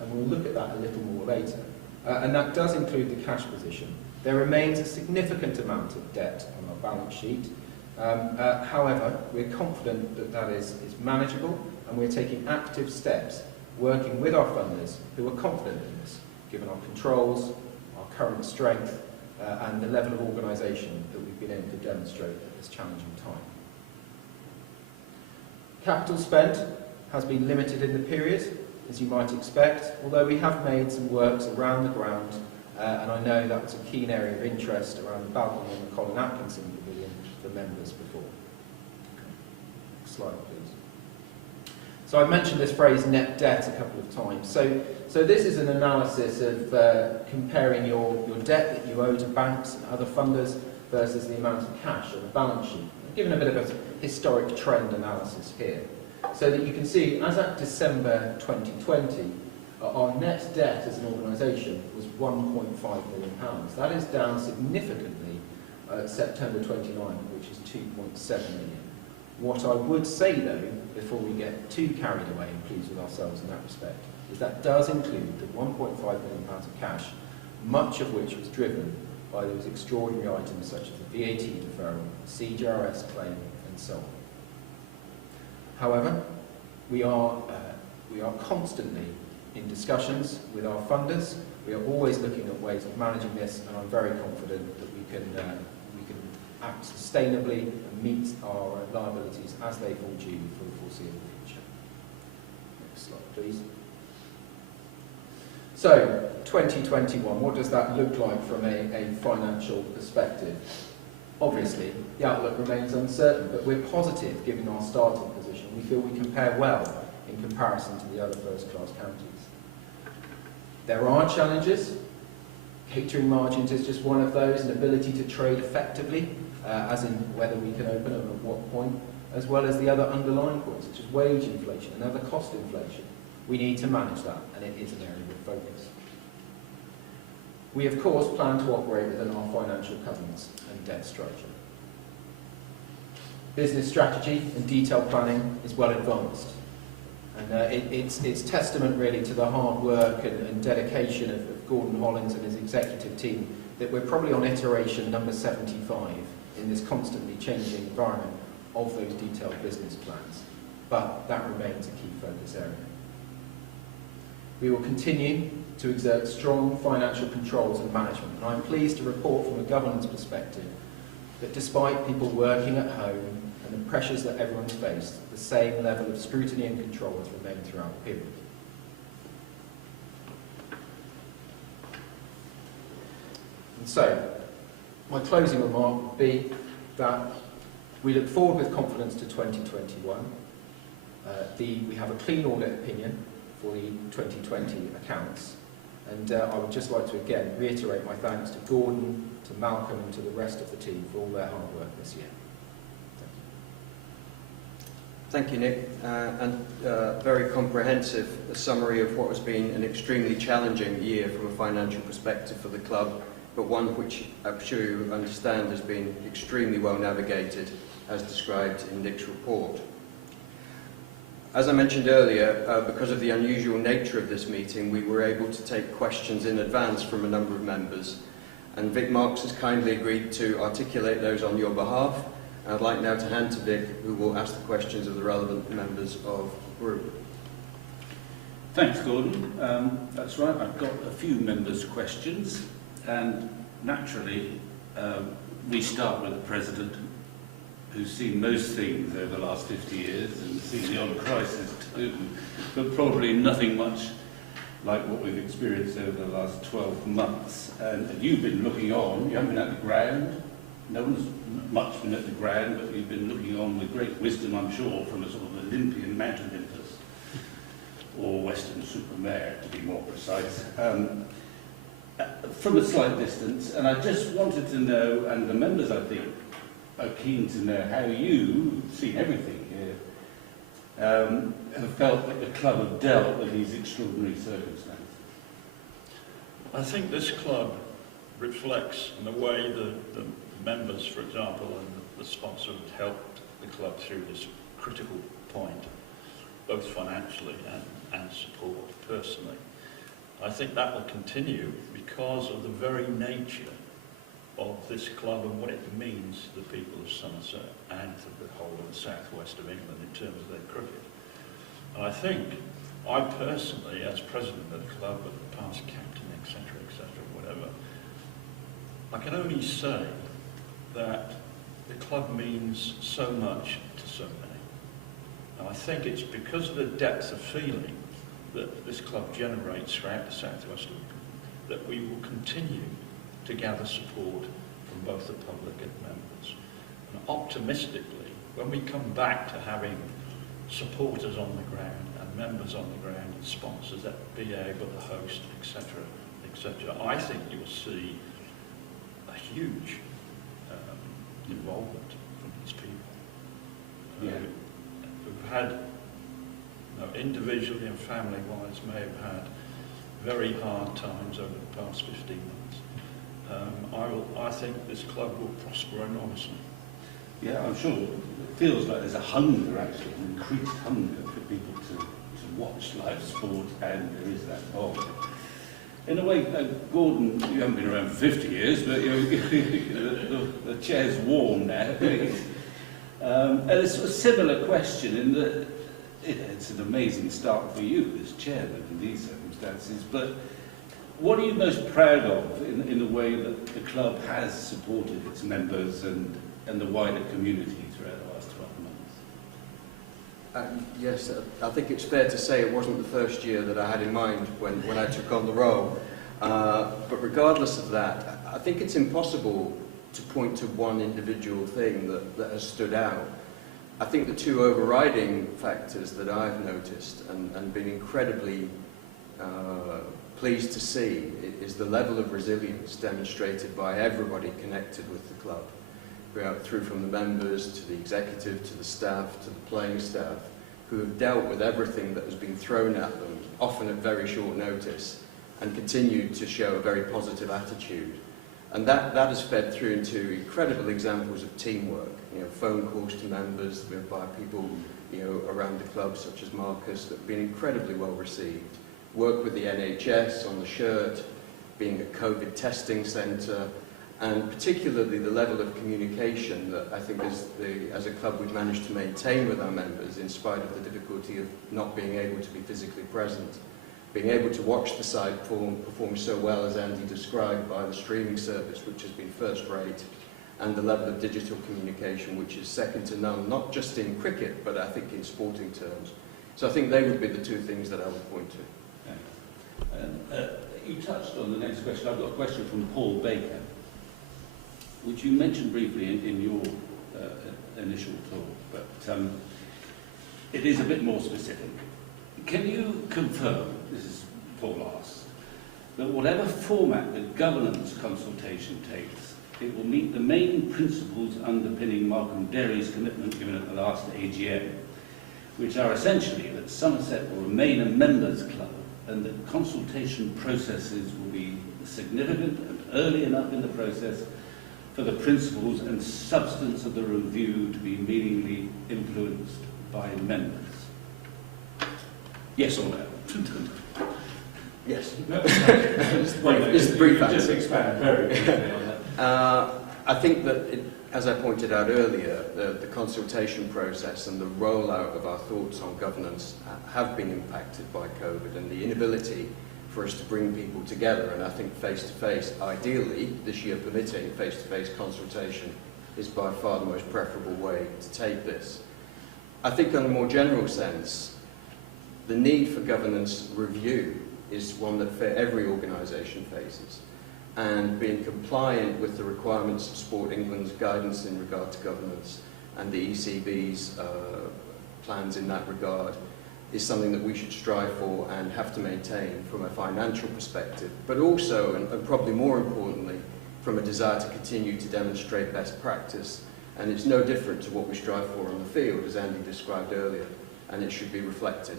and we'll look at that a little more later, and that does include the cash position. There remains a significant amount of debt on our balance sheet. However, we're confident that that is manageable, and we're taking active steps working with our funders who are confident in this, given our controls, our current strength, and the level of organisation that we've been able to demonstrate at this challenging time. Capital spend has been limited in the period, as you might expect, although we have made some works around the ground, and I know that was a keen area of interest around the balcony and the Colin Atkinson Pavilion for members before. Next slide, please. So I mentioned this phrase net debt a couple of times. So this is an analysis of comparing your debt that you owe to banks and other funders versus the amount of cash on the balance sheet. I've given a bit of a historic trend analysis here, so that you can see, as at December 2020, our net debt as an organisation was £1.5 million. That is down significantly at September 29, which is £2.7 million. What I would say, though, before we get too carried away and pleased with ourselves in that respect, is that does include the £1.5 million of cash, much of which was driven by those extraordinary items such as the VAT deferral, CJRS claim, and so on. However, we are constantly in discussions with our funders. We are always looking at ways of managing this, and I'm very confident that we can act sustainably and meet our liabilities as they fall due for the foreseeable future. Next slide, please. So, 2021, what does that look like from a financial perspective? Obviously, the outlook remains uncertain, but we're positive given our starting position. We feel we compare well in comparison to the other first-class counties. There are challenges. Catering margins is just one of those, an ability to trade effectively, as in whether we can open and at what point, as well as the other underlying points, such as wage inflation and other cost inflation. We need to manage that, and it is an area of focus. We, of course, plan to operate within our financial covenants and debt structure. Business strategy and detailed planning is well advanced. And it's testament really to the hard work and dedication of Gordon Hollins and his executive team that we're probably on iteration number 75 in this constantly changing environment of those detailed business plans. But that remains a key focus area. We will continue to exert strong financial controls and management, and I'm pleased to report from a governance perspective that despite people working at home and the pressures that everyone's faced, the same level of scrutiny and control has remained throughout the period. And so, my closing remark would be that we look forward with confidence to 2021. We have a clean audit opinion for the 2020 accounts, and I would just like to again reiterate my thanks to Gordon, to Malcolm and to the rest of the team for all their hard work this year. Thank you, Nick, and very comprehensive summary of what has been an extremely challenging year from a financial perspective for the club, but one which I'm sure you understand has been extremely well navigated as described in Nick's report. As I mentioned earlier, because of the unusual nature of this meeting, we were able to take questions in advance from a number of members, and Vic Marks has kindly agreed to articulate those on your behalf. And I'd like now to hand to Vic, who will ask the questions of the relevant members of the group. Thanks, Gordon. That's right, I've got a few members' questions, and naturally we start with the President, who's seen most things over the last 50 years and seen the odd crisis too, but probably nothing much like what we've experienced over the last 12 months. And you've been looking on, you haven't been at the ground, no one's much been at the ground, but you've been looking on with great wisdom, I'm sure, from a sort of Olympian Mount Olympus, or Western-super-Mare, to be more precise, from a slight distance. And I just wanted to know, and the members, I think, are keen to know how you, who've seen everything here, have felt that the club have dealt with these extraordinary circumstances. I think this club reflects, in a way, the members, for example, and the sponsor have helped the club through this critical point, both financially and support personally. I think that will continue because of the very nature of this club and what it means to the people of Somerset and to the whole of the southwest of England in terms of their cricket. And I think, I personally, as president of the club and past captain, etc., whatever, I can only say that the club means so much to so many. And I think it's because of the depth of feeling that this club generates throughout the southwest of England that we will continue to gather support from both the public and members. And optimistically, when we come back to having supporters on the ground and members on the ground and sponsors that be able to host, etc., I think you will see a huge involvement from these people. Yeah. Who've had, individually and family-wise, may have had very hard times over the past 15 months. I think this club will prosper enormously. Yeah, I'm sure it feels like there's a hunger, actually, an increased hunger for people to watch live sport, and there is that bond. In a way, Gordon, you haven't been around for 50 years, but the chair's warm now. And it's a similar question in that it's an amazing start for you as chairman in these circumstances, but what are you most proud of in the way that the club has supported its members and the wider community throughout the last 12 months? Yes, I think it's fair to say it wasn't the first year that I had in mind when I took on the role. But regardless of that, I think it's impossible to point to one individual thing that has stood out. I think the two overriding factors that I've noticed and been incredibly pleased to see is the level of resilience demonstrated by everybody connected with the club, through from the members to the executive, to the staff, to the playing staff, who have dealt with everything that has been thrown at them, often at very short notice, and continue to show a very positive attitude. And that has fed through into incredible examples of teamwork, phone calls to members by people around the club, such as Marcus, that have been incredibly well received. Work with the NHS on the shirt, being a COVID testing centre, and particularly the level of communication that I think as a club we've managed to maintain with our members in spite of the difficulty of not being able to be physically present. Being able to watch the side perform so well, as Andy described, by the streaming service, which has been first rate, and the level of digital communication, which is second to none, not just in cricket, but I think in sporting terms. So I think they would be the two things that I would point to. You touched on the next question. I've got a question from Paul Baker, which you mentioned briefly in your initial talk, but it is a bit more specific. Can you confirm, this is Paul asks, that whatever format the governance consultation takes, it will meet the main principles underpinning Malcolm Derry's commitment given at the last AGM, which are essentially that Somerset will remain a members' club and that consultation processes will be significant and early enough in the process for the principles and substance of the review to be meaningfully influenced by members. Yes or no? Yes. No. It's the brief answer. Just expand very briefly on that. I think that, as I pointed out earlier, the consultation process and the rollout of our thoughts on governance have been impacted by COVID, and the inability for us to bring people together, and I think face-to-face, ideally, this year permitting face-to-face consultation, is by far the most preferable way to take this. I think in a more general sense, the need for governance review is one that every organisation faces, and being compliant with the requirements of Sport England's guidance in regard to governance and the ECB's plans in that regard is something that we should strive for and have to maintain from a financial perspective, but also, and probably more importantly, from a desire to continue to demonstrate best practice. And it's no different to what we strive for on the field, as Andy described earlier, and it should be reflected.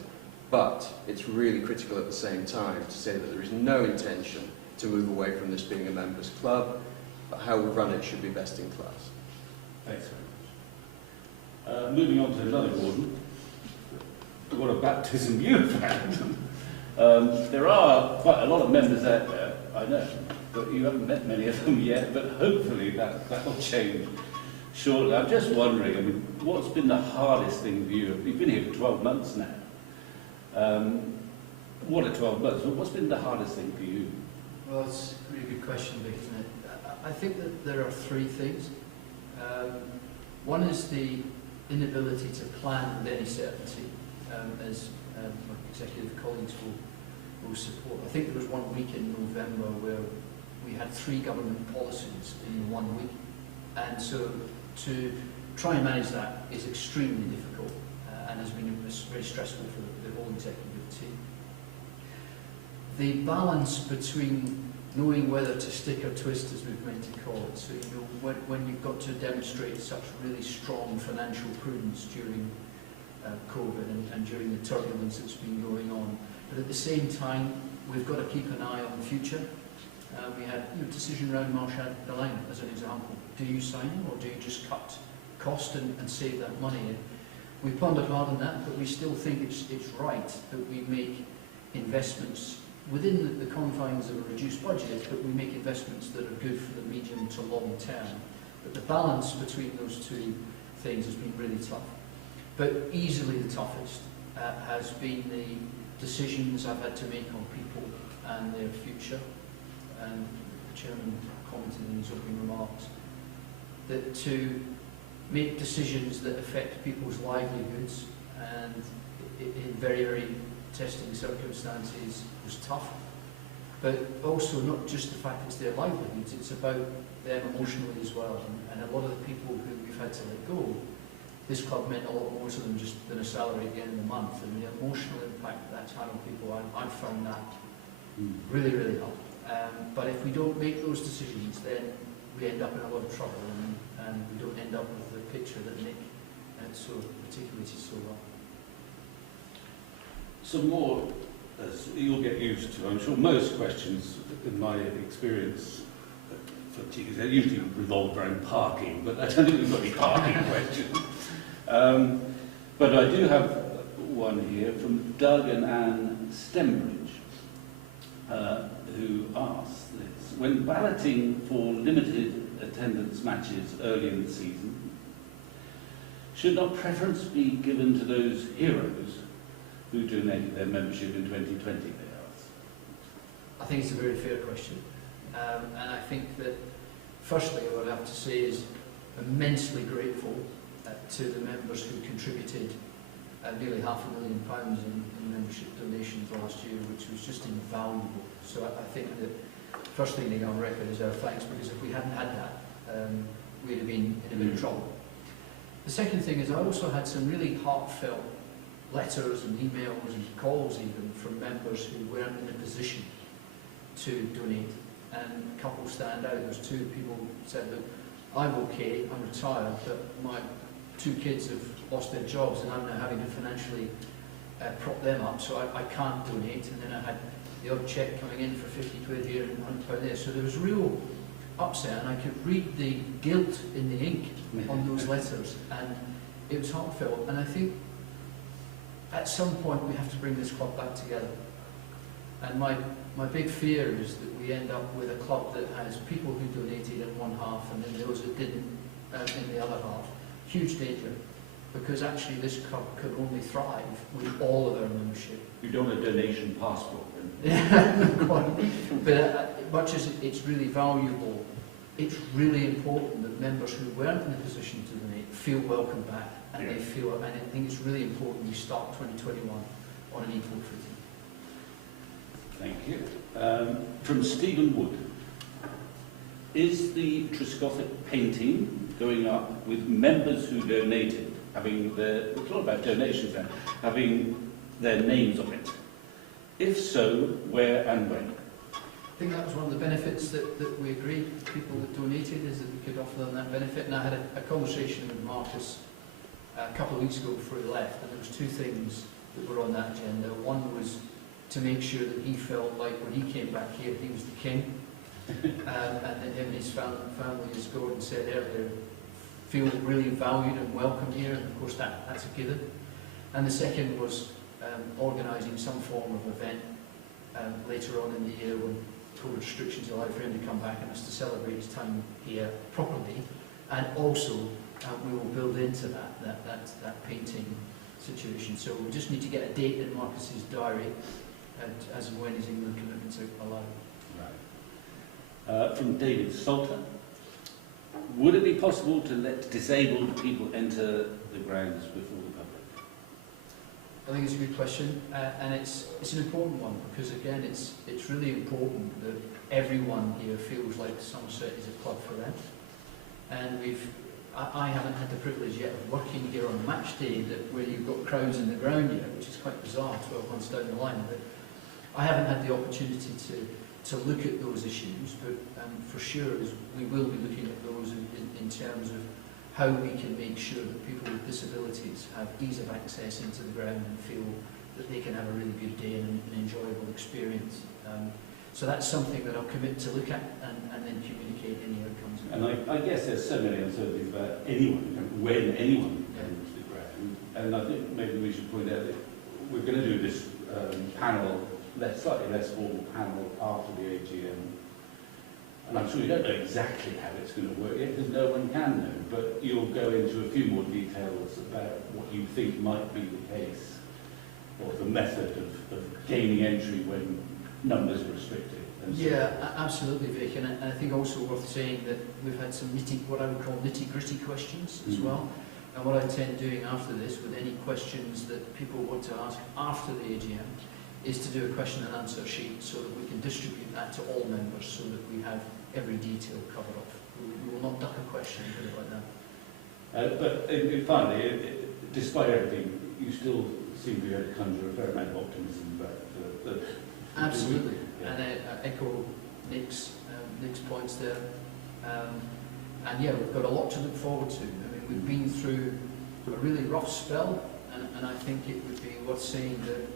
But it's really critical at the same time to say that there is no intention to move away from this being a members' club, but how we run it should be best in class. Thanks very much. Moving on to another Gordon. What a baptism you've had. There are quite a lot of members out there, I know, but you haven't met many of them yet, but hopefully that will change shortly. I'm just wondering, I mean, what's been the hardest thing for you? You've been here for 12 months now. What are 12 months? What's been the hardest thing for you? Well, it's a really good question, Vic, isn't it? I think that there are three things. One is the inability to plan with any certainty, as my executive colleagues will support. I think there was 1 week in November where we had 3 government policies in 1 week, and so to try and manage that is extremely difficult and has been very stressful for the whole executive team. The balance between knowing whether to stick or twist, as we've meant to call it, so you know when you've got to demonstrate such really strong financial prudence during COVID and during the turbulence that's been going on, but at the same time we've got to keep an eye on the future. We had a decision around Marshad alignment as an example. Do you sign it, or do you just cut cost and save that money? And we pondered hard on that, but we still think it's right that we make investments within the confines of a reduced budget, but we make investments that are good for the medium to long term. But the balance between those two things has been really tough. But easily the toughest has been the decisions I've had to make on people and their future. And the Chairman commented in his opening remarks that to make decisions that affect people's livelihoods and in very, very testing circumstances was tough. But also not just the fact it's their livelihoods, it's about them emotionally as well. And a lot of the people who we've had to let go, this club meant a lot more to them just than a salary at the end of the month. And the emotional impact that's had on people, I've found that really, really hard. But if we don't make those decisions, then we end up in a lot of trouble, and we don't end up with the picture that Nick so articulated so well. Some more, as you'll get used to, I'm sure most questions, in my experience, for TVs, they usually revolve around parking, but I don't think we've got any parking questions. But I do have one here from Doug and Anne Stembridge, who asks this. When balloting for limited attendance matches early in the season, should not preference be given to those heroes who donated their membership in 2020, they ask? I think it's a very fair question. And I think that, firstly, what I have to say is immensely grateful to the members who contributed nearly £500,000 in membership donations last year, which was just invaluable. So I think that first thing on record is our thanks, because if we hadn't had that, we'd have been in a bit of trouble. The second thing is I also had some really heartfelt letters and emails and calls even from members who weren't in a position to donate. And a couple stand out. There's 2 people who said, look, I'm okay, I'm retired, but my 2 kids have lost their jobs and I'm now having to financially prop them up, so I can't donate. And then I had the odd cheque coming in for 50 quid here and £100 there. So there was real upset, and I could read the guilt in the ink on those letters, and it was heartfelt. And I think at some point we have to bring this club back together. And my big fear is that we end up with a club that has people who donated in one half and then those that didn't in the other half. Huge danger, because actually this club could only thrive with all of our membership. You don't want a donation passport, then? Yeah, quite. But much as it's really valuable, it's really important that members who weren't in a position to donate feel welcome back, and Yeah. they feel, and I think it's really important we start 2021 on an equal footing. Thank you. From Stephen Wood. Is the Triscothic painting going up with members who donated, it's all about donations then, having their names on it? If so, where and when? I think that was one of the benefits that we agreed, people that donated, is that we could offer them that benefit. And I had a conversation with Marcus a couple of weeks ago before he left, and there was two things that were on that agenda. One was to make sure that he felt like when he came back here, he was the king. And then him and his family, as Gordon said earlier, feel really valued and welcome here, and of course that's a given. And the second was organising some form of event later on in the year when COVID restrictions allow for him to come back and us to celebrate his time here properly. And also we will build into that painting situation. So we just need to get a date in Marcus's diary as and when his England commitments allow. From David Salter. Would it be possible to let disabled people enter the grounds before the public? I think it's a good question, and it's an important one, because again it's really important that everyone here feels like Somerset is a club for them. And I haven't had the privilege yet of working here on a match day where you've got crowds in the ground yet, which is quite bizarre 12 months down the line. But I haven't had the opportunity to look at those issues, but for sure we will be looking at those in terms of how we can make sure that people with disabilities have ease of access into the ground and feel that they can have a really good day and an enjoyable experience. So that's something that I'll commit to look at and then communicate any outcomes. And I guess there's so many uncertainties about when anyone comes to the ground. And I think maybe we should point out that we're going to do this panel, slightly less formal panel after the AGM. And I'm sure you don't know exactly how it's going to work yet, because no one can know, but you'll go into a few more details about what you think might be the case, or the method of gaining entry when numbers are restricted. And so yeah, absolutely, Vic, and I think also worth saying that we've had some what I would call nitty-gritty questions as well. And what I intend doing after this, with any questions that people want to ask after the AGM, is to do a question and answer sheet so that we can distribute that to all members so that we have every detail covered off. We will not duck a question and put it like that. but finally, despite everything, you still seem to be able to conjure a fair amount of optimism about the Absolutely, yeah. and I echo Nick's points there. And yeah, we've got a lot to look forward to. I mean, we've been through a really rough spell, and I think it would be worth saying that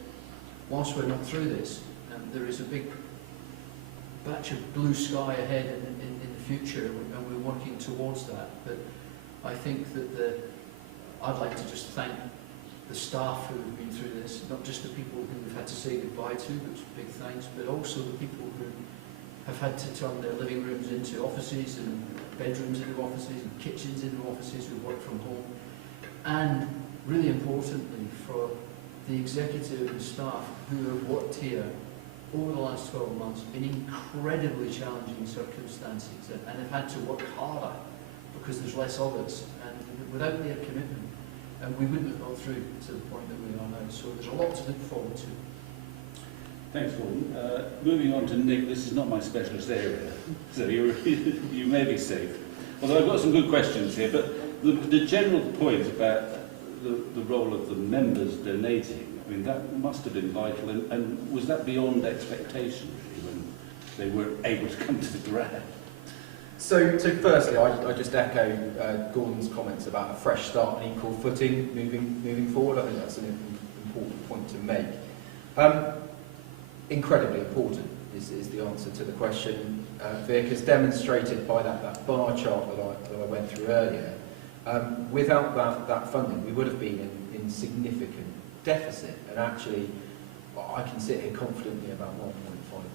whilst we're not through this, there is a big batch of blue sky ahead in the future, and we're working towards that. But I think that I'd like to just thank the staff who have been through this, not just the people who we've had to say goodbye to, which is big thanks, but also the people who have had to turn their living rooms into offices and bedrooms into offices and kitchens into offices, who work from home. And really importantly, for the executive and staff who have worked here over the last 12 months in incredibly challenging circumstances and have had to work harder because there's less of us, and without their commitment we wouldn't have got through to the point that we are now. So there's a lot to look forward to. Thanks, Gordon. Moving on to Nick, this is not my specialist area, so you may be safe. Although I've got some good questions here, but the general point about the role of the members donating, I mean, that must have been vital, and was that beyond expectation, really, when they weren't able to come to the ground? So firstly, I just echo Gordon's comments about a fresh start and equal footing moving forward. I think that's an important point to make. Incredibly important is the answer to the question. Vic, as demonstrated by that bar chart that I went through earlier, without that funding, we would have been in significant deficit, and actually I can sit here confidently about £1.5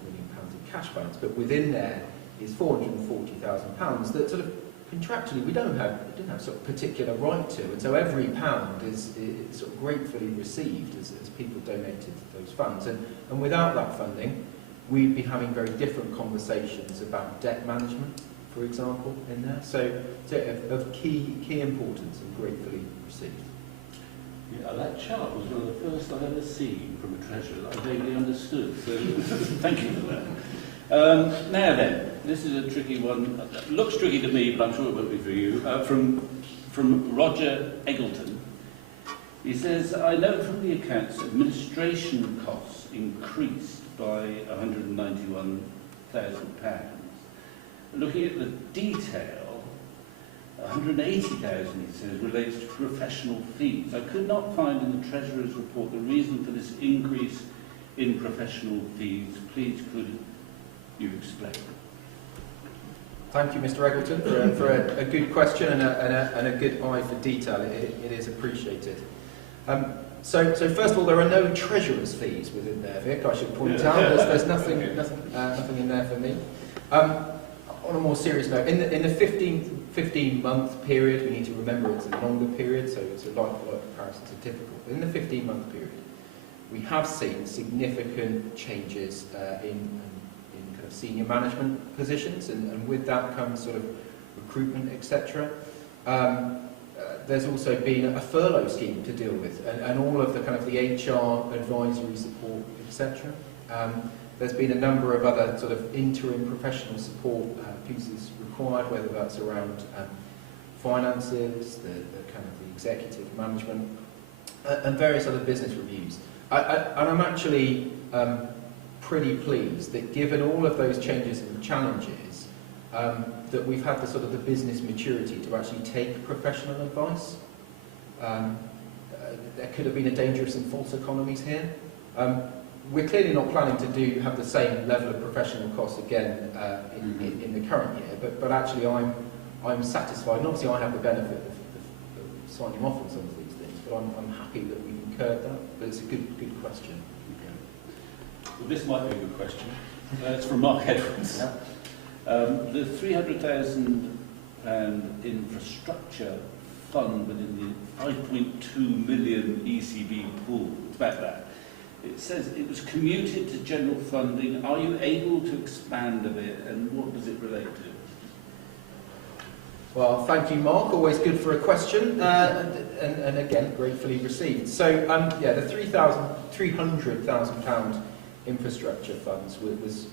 million in cash balance, but within there is £440,000 that sort of contractually we don't have sort of particular right to, and so every pound is sort of gratefully received as people donated those funds, and without that funding we'd be having very different conversations about debt management, for example, in there. So of key importance and gratefully received. Yeah, that chart was one of the first I've ever seen from a treasurer that I vaguely understood, so thank you for that. Now then, this is a tricky one. It looks tricky to me, but I'm sure it won't be for you. From Roger Eggleton. He says, I know from the accounts administration costs increased by £191,000. Looking at the detail, 180,000, he says, relates to professional fees. I could not find in the Treasurer's report the reason for this increase in professional fees. Please could you explain? Thank you, Mr. Eggleton, for a good question and a good eye for detail. It is appreciated. So first of all, there are no treasurer's fees within there, Vic. I should point out there's nothing in there for me. On a more serious note, in the 15-month period, we need to remember it's a longer period, so it's a like-for-like comparisons are difficult. But in the 15-month period, we have seen significant changes in kind of senior management positions, and with that comes sort of recruitment, etc. There's also been a furlough scheme to deal with, and all of the kind of the HR advisory support, etc. There's been a number of other sort of interim professional support pieces required, whether that's around finances, the kind of the executive management, and various other business reviews. And I'm actually pretty pleased that given all of those changes and challenges, that we've had the sort of the business maturity to actually take professional advice. There could have been a danger of some false economies here. We're clearly not planning to have the same level of professional costs again in the current year, but actually I'm satisfied, and obviously I have the benefit of signing off on some of these things, but I'm happy that we've incurred that. But it's a good question. Well, this might be a good question. It's from Mark Edwards. Yeah. The £300,000 infrastructure fund within the 5.2 million ECB pool, it's about that. It says it was commuted to general funding. Are you able to expand a bit, and what does it relate to? Well, thank you, Mark. Always good for a question, and again, gratefully received. So, yeah, the £300,000 infrastructure funds was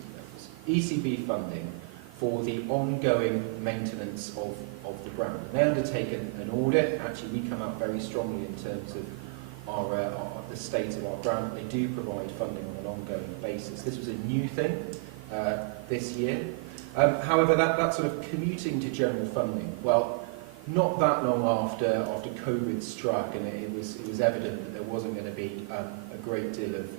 ECB funding for the ongoing maintenance of the ground. They undertake an audit. Actually, we come out very strongly in terms of the state of our ground. They do provide funding on an ongoing basis. This was a new thing this year. However, that sort of commuting to general funding, well, not that long after COVID struck, and it was evident that there wasn't going to be a great deal of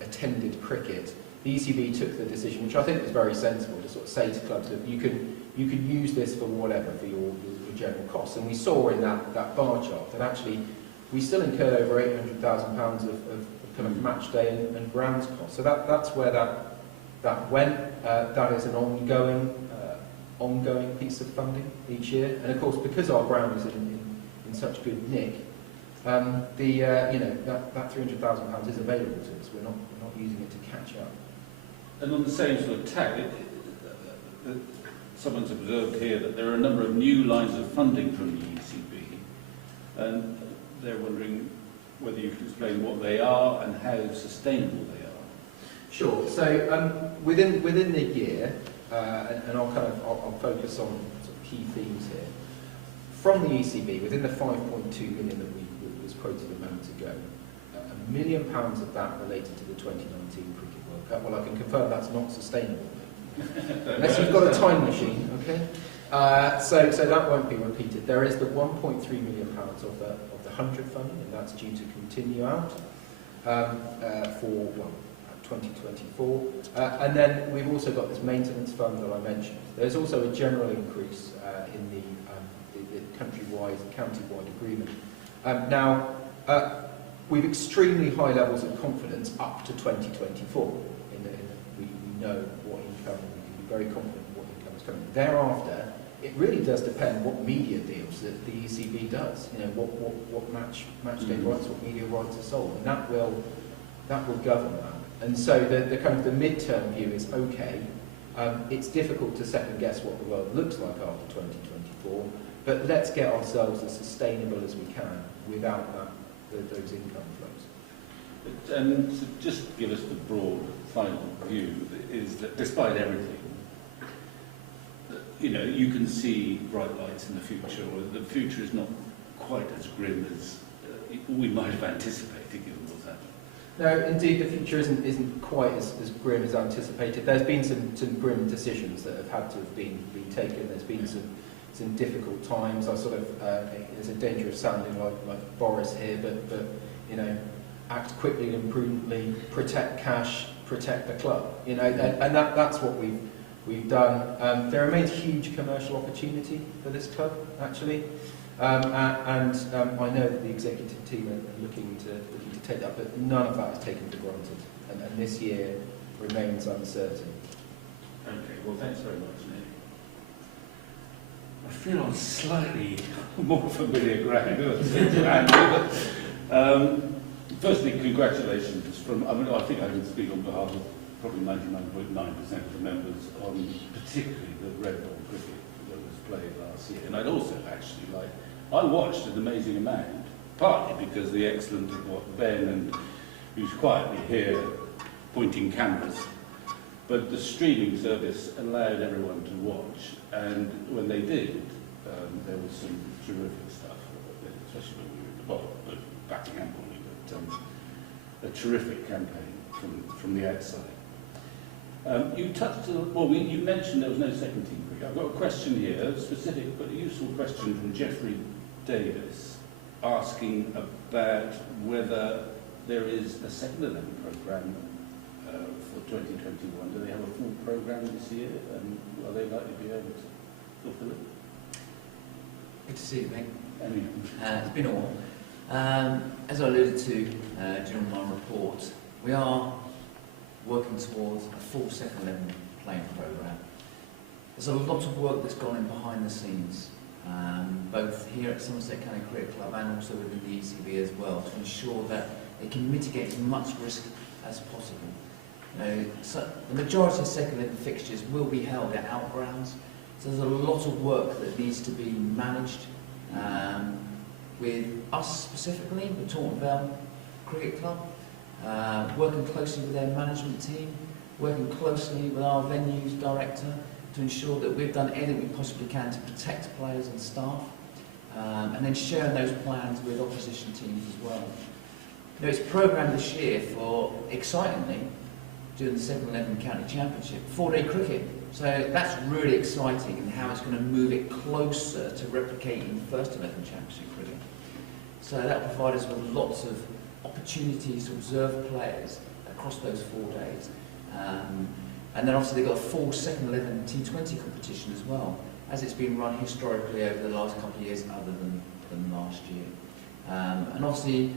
attended cricket, the ECB took the decision, which I think was very sensible, to sort of say to clubs that you can use this for whatever, for your general costs. And we saw in that bar chart that actually we still incurred over £800,000 of kind of match day and grounds costs. So that's where that went. That is an ongoing piece of funding each year. And of course, because our ground is in such good nick, that £300,000 is available to us. We're not using it to catch up. And on the same sort of tack, someone's observed here that there are a number of new lines of funding from the ECB, and they're wondering whether you can explain what they are and how sustainable they are. Sure. So within the year, and I'll focus on sort of key themes here. From the ECB, within the 5.2 million that was quoted a moment ago, £1 million of that related to the 2019 Cricket World Cup. Well, I can confirm that's not sustainable, unless you've got a time machine. Okay. So that won't be repeated. There is the £1.3 million of the 100 funding, and that's due to continue out for 2024. And then we've also got this maintenance fund that I mentioned. There's also a general increase in the countrywide agreement. Now, we've extremely high levels of confidence up to 2024. We know what income, we can be very confident what income is coming. Thereafter, it really does depend what media deals that the ECB does. You know, what match day rights, what media rights are sold, and that will govern that. And so the kind of the midterm view is okay. It's difficult to second guess what the world looks like after 2024, but let's get ourselves as sustainable as we can without those income flows. So just give us the broad final view is that despite everything, you know, you can see bright lights in the future, or the future is not quite as grim as we might have anticipated given what's happened. No, indeed, the future isn't quite as grim as anticipated. There's been some grim decisions that have had to have been taken. There's been some difficult times. I sort of there's a danger of sounding like Boris here, but you know, act quickly and prudently, protect cash, protect the club. You know, and that's what we've done. There remains huge commercial opportunity for this club, actually, and I know that the executive team are looking to take that, but none of that is taken for granted, and this year remains uncertain. Okay, well, thanks very much, Nick. I feel on slightly more familiar ground. Firstly, congratulations from, I mean, I think I can speak on behalf of probably 99.9% of the members on particularly the red ball cricket that was played last year. And I'd also actually I watched an amazing amount, partly because the excellent what Ben and who's quietly here pointing cameras, but the streaming service allowed everyone to watch, and when they did, there was some terrific stuff, especially when we were at the bottom, but Buckingham only, but a terrific campaign from the outside. You touched, you mentioned there was no second team cricket. I've got a question here, a specific but a useful question from Jeffrey Davis, asking about whether there is a second 11 programme for 2021. Do they have a full programme this year, and are they likely to be able to fulfil it? Good to see you, mate. Anyway. It's been a while. As I alluded to during my report, we are working towards a full second 11 playing programme. There's a lot of work that's gone in behind the scenes, both here at Somerset County Cricket Club and also within the ECB as well, to ensure that they can mitigate as much risk as possible. You know, so the majority of second 11 fixtures will be held at outgrounds, so there's a lot of work that needs to be managed with us specifically, the Taunton Vale Cricket Club, working closely with their management team, working closely with our venues director to ensure that we've done everything we possibly can to protect players and staff, and then sharing those plans with opposition teams as well. You know, it's programmed this year for, excitingly, during the second 11 county championship, 4-day cricket. So that's really exciting, and how it's going to move it closer to replicating first 11 championship cricket. So that will provide us with lots of opportunities to observe players across those 4 days. And then obviously they've got a full second 11 T20 competition as well, as it's been run historically over the last couple of years other than last year. And obviously,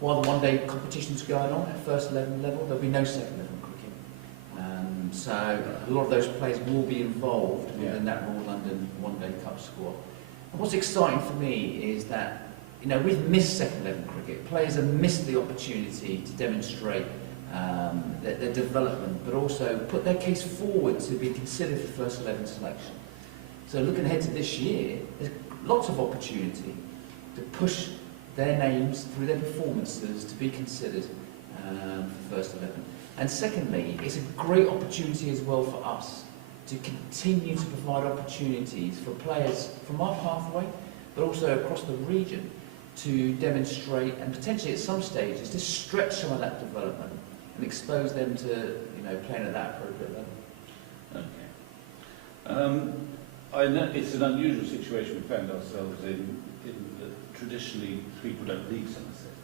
while the one-day competition's going on at first 11 level, there'll be no second 11 cricket. So a lot of those players will be involved within that Royal London one-day cup squad. And what's exciting for me is that, you know, we've missed second 11 cricket. Players have missed the opportunity to demonstrate their development, but also put their case forward to be considered for first 11 selection. So looking ahead to this year, there's lots of opportunity to push their names through their performances to be considered for first 11. And secondly, it's a great opportunity as well for us to continue to provide opportunities for players from our pathway, but also across the region, to demonstrate and potentially at some stages to stretch some of that development and expose them to, you know, playing at that appropriate level. Okay. I know it's an unusual situation we found ourselves in that traditionally people don't leave Somerset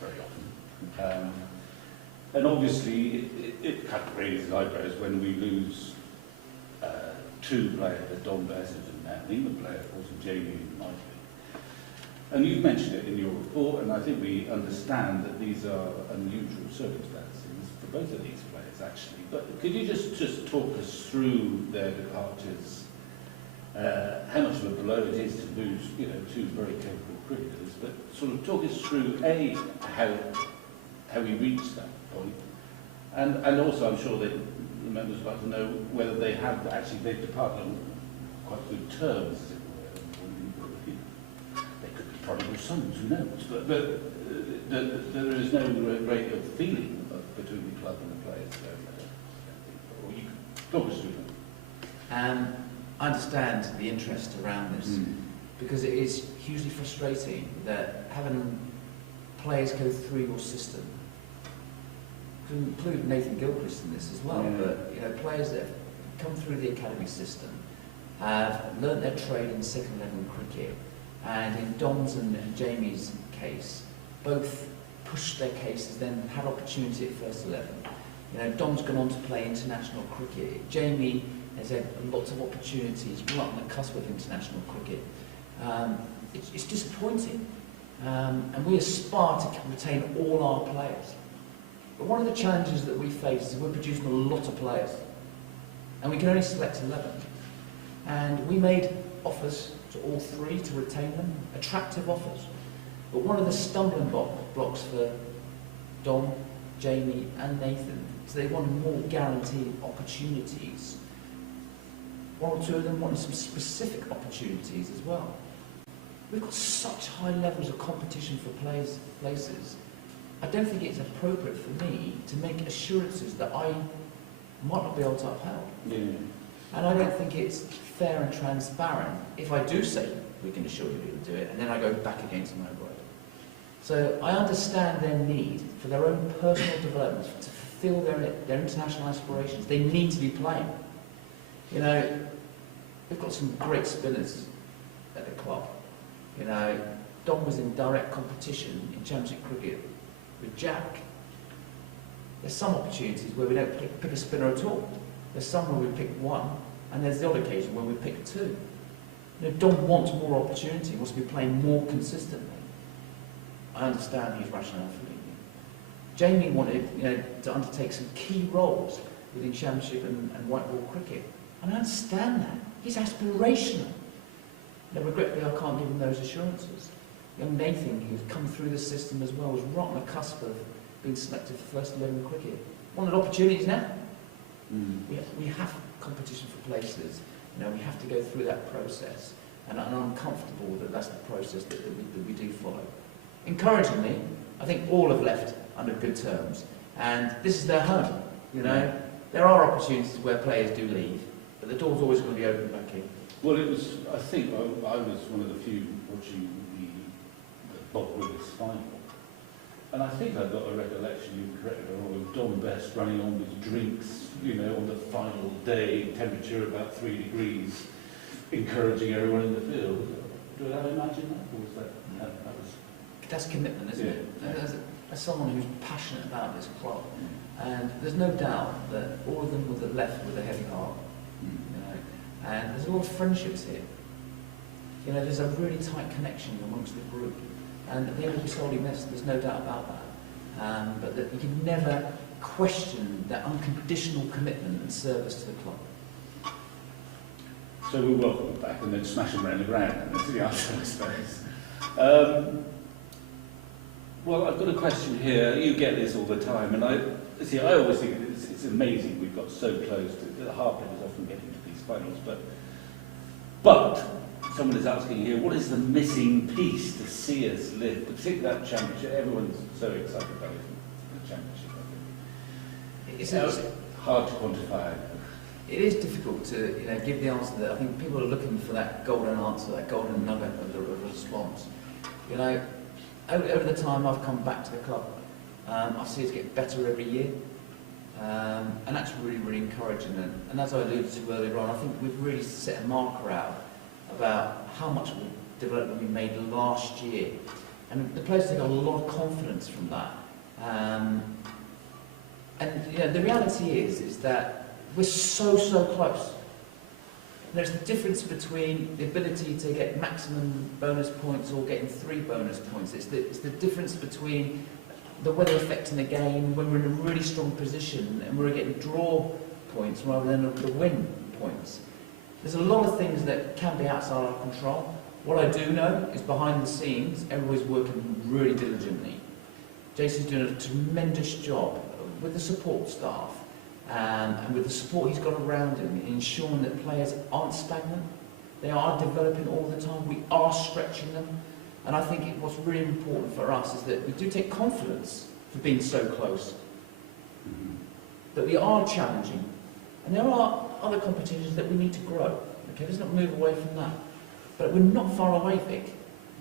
very often. And obviously it kind of raises eyebrows when we lose two players, Don Bassett and Matt Neiman player, of course, and Jamie Knightley. And you've mentioned it in your report, and I think we understand that these are unusual circumstances for both of these players, actually. But could you just talk us through their departures, how much of a blow it is to lose, you know, two very capable cricketers, but sort of talk us through, A, how we reached that point, and also I'm sure that the members would like to know whether they have actually, they've departed on quite good terms, as it were. They could be prodigal sons, who knows, but there is no great deal of feeling between the club and the players. Or you could talk us through that. I understand the interest around this, because it is hugely frustrating that having players go through your system, to include Nathan Gilchrist in this as well, but you know, players that have come through the academy system have learnt their trade in second level cricket, and in Dom's and Jamie's case, both pushed their cases, then had opportunity at first 11. You know, Dom's gone on to play international cricket. Jamie has had lots of opportunities right on the cusp of international cricket. It's disappointing, and we aspire to retain all our players. But one of the challenges that we face is we're producing a lot of players, and we can only select 11. And we made offers to all three to retain them, attractive offers. But one of the stumbling blocks for Dom, Jamie and Nathan is they wanted more guaranteed opportunities. One or two of them wanted some specific opportunities as well. We've got such high levels of competition for places. I don't think it's appropriate for me to make assurances that I might not be able to uphold. Yeah. And I don't think it's fair and transparent if I do say we can assure you we'll do it, and then I go back against my word. So I understand their need for their own personal development, to fulfil their international aspirations. They need to be playing. You know, we've got some great spinners at the club. You know, Dom was in direct competition in Championship cricket with Jack. There's some opportunities where we don't pick a spinner at all. There's some where we pick one, and there's the odd occasion where we pick two. You know, Dom wants more opportunity, wants to be playing more consistently. I understand his rationale for leaving. Jamie wanted, you know, to undertake some key roles within Championship and white ball cricket. And I understand that. He's aspirational. Now, regretfully, I can't give him those assurances. Young Nathan, who's come through the system as well, was right on the cusp of being selected for first 11 cricket. Wanted opportunities now. We have competition for places. You know, we have to go through that process. And I'm comfortable that that's the process that we do follow. Encouragingly, I think all have left under good terms. And this is their home. You know, there are opportunities where players do leave, but the door's always going to be open back in. Well, it was, I think, I was one of the few watching the Bob Willis final. And I think I've got a recollection, you correct me, of Don Best running on with drinks, you know, on the final day, temperature about 3 degrees, encouraging everyone in the field. Do I imagine that? Or was that was... That's commitment, isn't it? As someone who's passionate about this club, and there's no doubt that all of them would have left with a heavy heart. You know, and there's a lot of friendships here. You know, there's a really tight connection amongst the group, and they will be sorely missed. There's no doubt about that. But that you can never question that unconditional commitment and service to the club. So we'll welcome them back and then smash them around the ground. That's the answer, I suppose. Well, I've got a question here. You get this all the time, and I always think it's amazing we've got so close to the Harpers often getting to these finals, but someone is asking here, what is the missing piece to see us live, particularly that championship? Everyone's so excited about it, the championship, I think. It's hard to quantify. It is difficult to, you know, give the answer that I think people are looking for, that golden answer, that golden nugget of the response. You know, over the time I've come back to the club, I've seen us get better every year, and that's really, really encouraging. And as I alluded to earlier on, I think we've really set a marker out about how much development we made last year, and the players take a lot of confidence from that. And you know, the reality is that we're so close. there's the difference between the ability to get maximum bonus points or getting 3 bonus points. It's the difference between the weather affecting the game when we're in a really strong position and we're getting draw points rather than the win points. There's a lot of things that can be outside our control. What I do know is behind the scenes, everybody's working really diligently. Jason's doing a tremendous job with the support staff and with the support he's got around him, ensuring that players aren't stagnant. They are developing all the time. We are stretching them. And I think what's really important for us is that we do take confidence for being so close. That we are challenging. And there are other competitions that we need to grow. Okay, let's not move away from that. But we're not far away, Vic.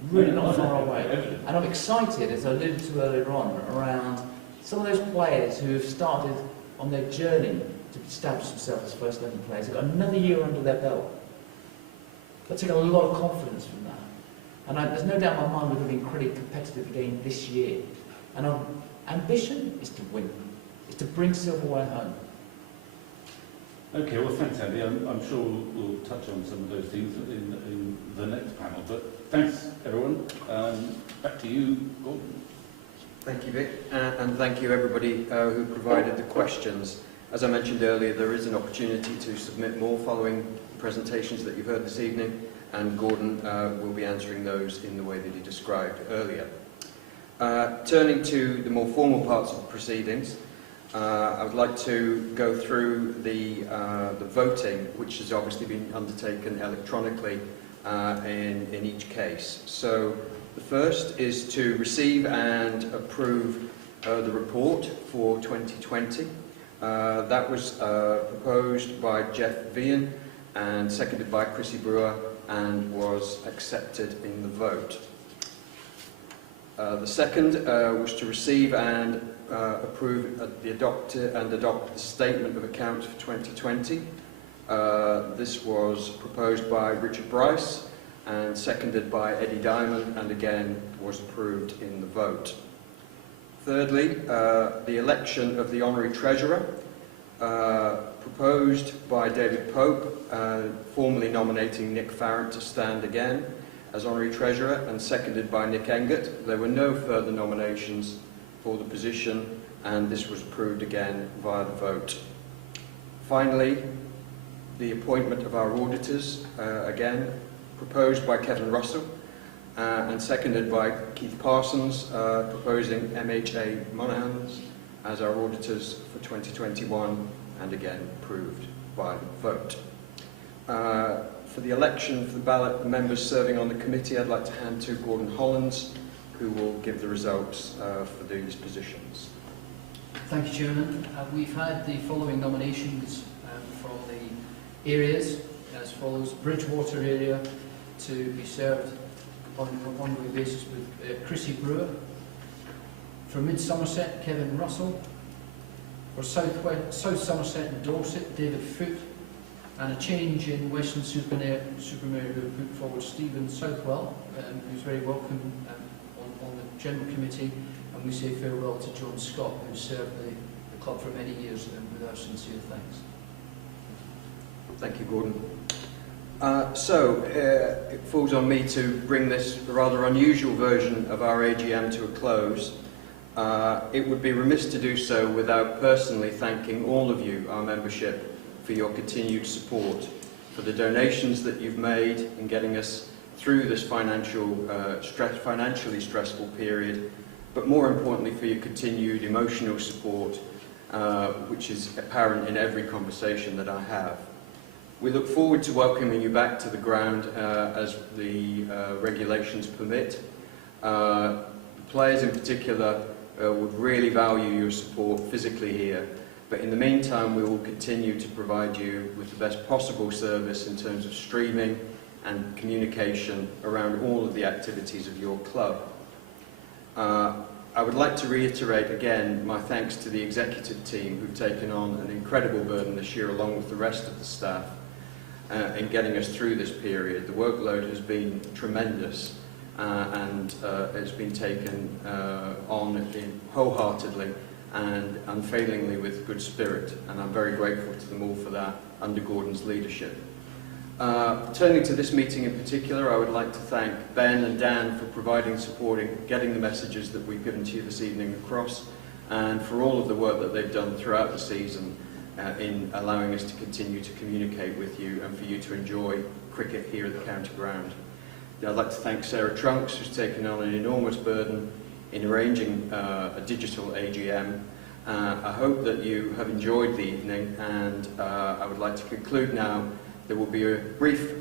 Really not far away. And I'm excited, as I alluded to earlier on, around some of those players who have started on their journey to establish themselves as first 11 players. They've got another year under their belt. They'll take a lot of confidence from that. And there's no doubt in my mind we're going to be incredibly competitive again this year. And our ambition is to win. Is to bring silverware home. Okay, well, thanks, Andy. I'm sure we'll touch on some of those things in the next panel. But thanks, everyone. Back to you, Gordon. Thank you, Vic, and thank you everybody who provided the questions. As I mentioned earlier, there is an opportunity to submit more following the presentations that you've heard this evening, and Gordon will be answering those in the way that he described earlier. Turning to the more formal parts of the proceedings, I would like to go through the voting, which has obviously been undertaken electronically in each case. So the first is to receive and approve the report for 2020. That was proposed by Jeff Vian and seconded by Chrissy Brewer and was accepted in the vote. The second was to receive and approve adopt the Statement of Accounts for 2020. This was proposed by Richard Bryce and seconded by Eddie Diamond, and again was approved in the vote. Thirdly, the election of the Honorary Treasurer, proposed by David Pope, formally nominating Nick Farrant to stand again as Honorary Treasurer, and seconded by Nick Engert. There were no further nominations for the position, and this was approved again via the vote. Finally, the appointment of our auditors, again proposed by Kevin Russell and seconded by Keith Parsons, proposing MHA Monaghan's as our auditors for 2021, and again approved by the vote. For the election for the ballot members serving on the committee, I'd like to hand to Gordon Hollands, who will give the results for these positions. Thank you, Chairman. We've had the following nominations from the areas as follows: Bridgewater area to be served on an ongoing basis with Chrissy Brewer. For Mid Somerset, Kevin Russell. For South Somerset and Dorset, David Foote. And a change in Western Supermare who put forward Stephen Southwell, who's very welcome on the General Committee, and we say farewell to John Scott, who served the club for many years, with our sincere thanks. Thank you, Gordon. It falls on me to bring this rather unusual version of our AGM to a close. It would be remiss to do so without personally thanking all of you, our membership, for your continued support, for the donations that you've made in getting us through this financially stressful period, but more importantly for your continued emotional support, which is apparent in every conversation that I have. We look forward to welcoming you back to the ground as the regulations permit. The players in particular would really value your support physically here. But in the meantime, we will continue to provide you with the best possible service in terms of streaming and communication around all of the activities of your club. I would like to reiterate again my thanks to the executive team who've taken on an incredible burden this year along with the rest of the staff in getting us through this period. The workload has been tremendous and it's been taken on wholeheartedly and unfailingly with good spirit, and I'm very grateful to them all for that under Gordon's leadership. Turning to this meeting in particular, I would like to thank Ben and Dan for providing and supporting, getting the messages that we've given to you this evening across, and for all of the work that they've done throughout the season in allowing us to continue to communicate with you and for you to enjoy cricket here at the county ground. I'd like to thank Sarah Trunks, who's taken on an enormous burden in arranging a digital AGM. I hope that you have enjoyed the evening, and I would like to conclude now. There will be a brief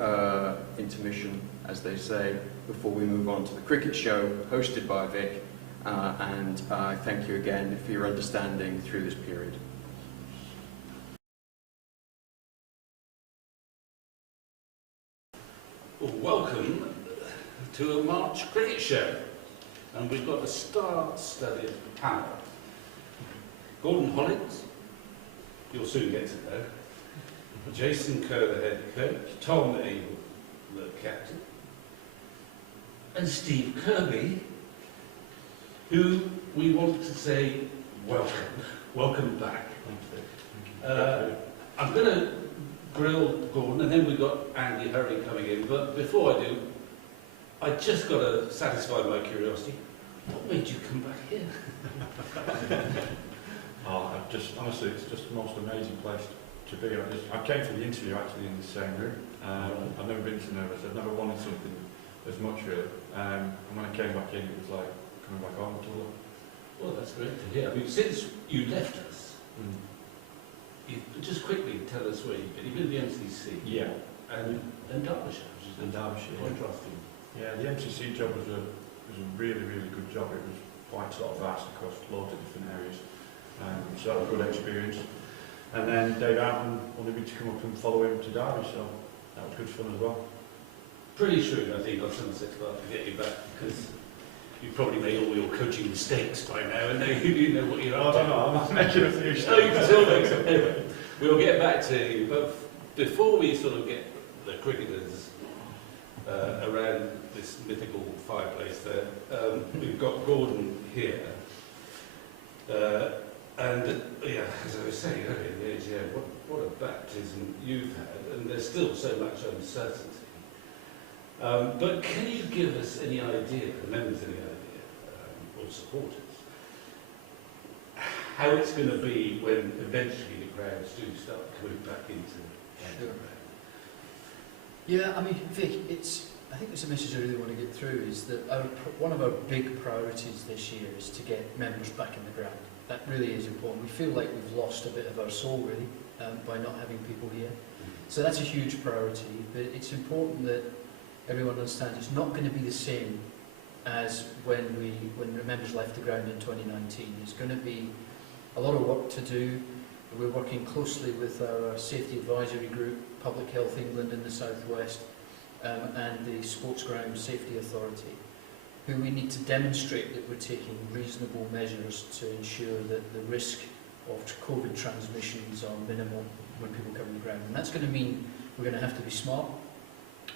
intermission, as they say, before we move on to the cricket show hosted by Vic, and I thank you again for your understanding through this period. Well, welcome to a March cricket show, and we've got a star-studded panel. Gordon Hollins, you'll soon get to know. Jason Kerr, the head coach. Tom Abel, the captain. And Steve Kirby, who we want to say welcome. Welcome back. I'm going to grill Gordon, and then we've got Andy Hurry coming in. But before I do, I just got to satisfy my curiosity. What made you come back here? Honestly, it's just the most amazing place to be. I came for the interview actually in the same room. I've never been so nervous. I've never wanted something as much really. And when I came back in, it was like coming back home to look. Well, that's great to hear. I mean, since you left us, you just quickly tell us where you've been. You've been to the MCC. Yeah. And Derbyshire, which is Derbyshire. contrasting. Yeah, the MCC job was a really, really good job. It was quite sort of vast across loads of different areas. So that was a good experience. And then Dave Allen wanted me to come up and follow him to Derby, so that was good fun as well. Pretty shrewd, I think, on Somerset's part to get you back, because you've probably made all your coaching mistakes by now, and now you know what you're up to. I don't know, I'm making a few mistakes. Oh, you can still make some. Anyway, we'll get back to you, but before we sort of get the cricketers around this mythical fireplace there, we've got Gordon here. And yeah, as I was saying earlier, the AGM, what a baptism you've had, and there's still so much uncertainty. But can you give us any idea, the members any idea, or supporters, how it's going to be when eventually the crowds do start coming back into the ground? Yeah, I mean, Vic, I think it's a message I really want to get through is that one of our big priorities this year is to get members back in the ground. That really is important. We feel like we've lost a bit of our soul, really, by not having people here. So that's a huge priority, but it's important that everyone understands it's not going to be the same as when the members left the ground in 2019. There's going to be a lot of work to do. We're working closely with our Safety Advisory Group, Public Health England in the South West, and the Sports Ground Safety Authority, who we need to demonstrate that we're taking reasonable measures to ensure that the risk of COVID transmissions are minimal when people come to the ground. And that's going to mean we're going to have to be smart.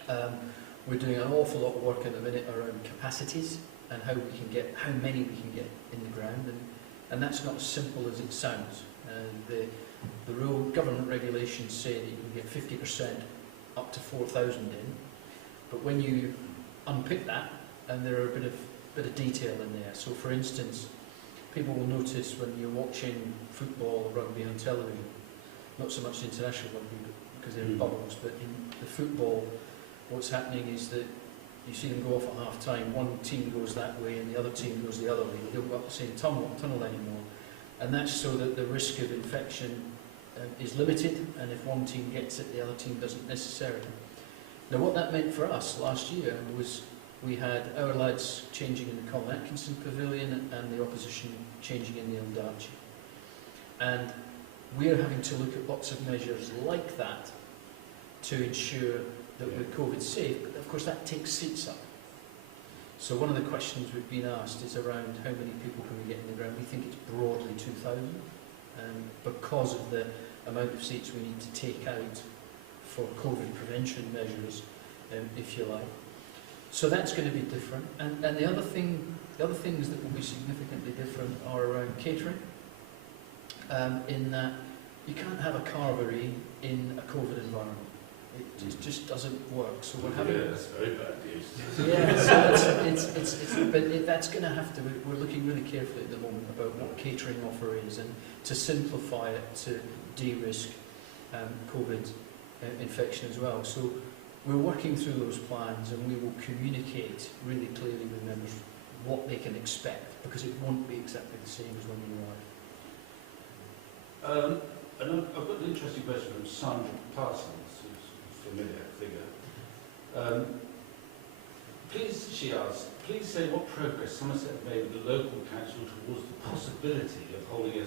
We're doing an awful lot of work at the minute around capacities and how many we can get in the ground, and that's not as simple as it sounds. The government regulations say that you can get 50% up to 4,000 in, but when you unpick that, and there are a bit of detail in there. So, for instance, people will notice when you're watching football or rugby on television, not so much international rugby because they're in bubbles, but in the football, what's happening is that you see them go off at half time. One team goes that way and the other team goes the other way. They don't go up the same tunnel anymore, and that's so that the risk of infection is limited. And if one team gets it, the other team doesn't necessarily. Now, what that meant for us last year was we had our lads changing in the Colin Atkinson Pavilion and the opposition changing in the Ondarchi. And we're having to look at lots of measures like that to ensure that we're COVID safe, but of course that takes seats up. So one of the questions we've been asked is around how many people can we get in the ground. We think it's broadly 2,000, because of the amount of seats we need to take out for COVID prevention measures, if you like. So that's going to be different, and the other things that will be significantly different are around catering, in that you can't have a carvery in a COVID environment. It just doesn't work. So we're having... Yeah, that's very bad news. Yeah, so that's going to have to... We're looking really carefully at the moment about what catering offer is, and to simplify it to de-risk COVID infection as well. So we're working through those plans, and we will communicate really clearly with members what they can expect, because it won't be exactly the same as when you arrive. And I've got an interesting question from Sandra Parsons, who's a familiar figure. Please, she asks, please say what progress Somerset have made with the local council towards the possibility of holding a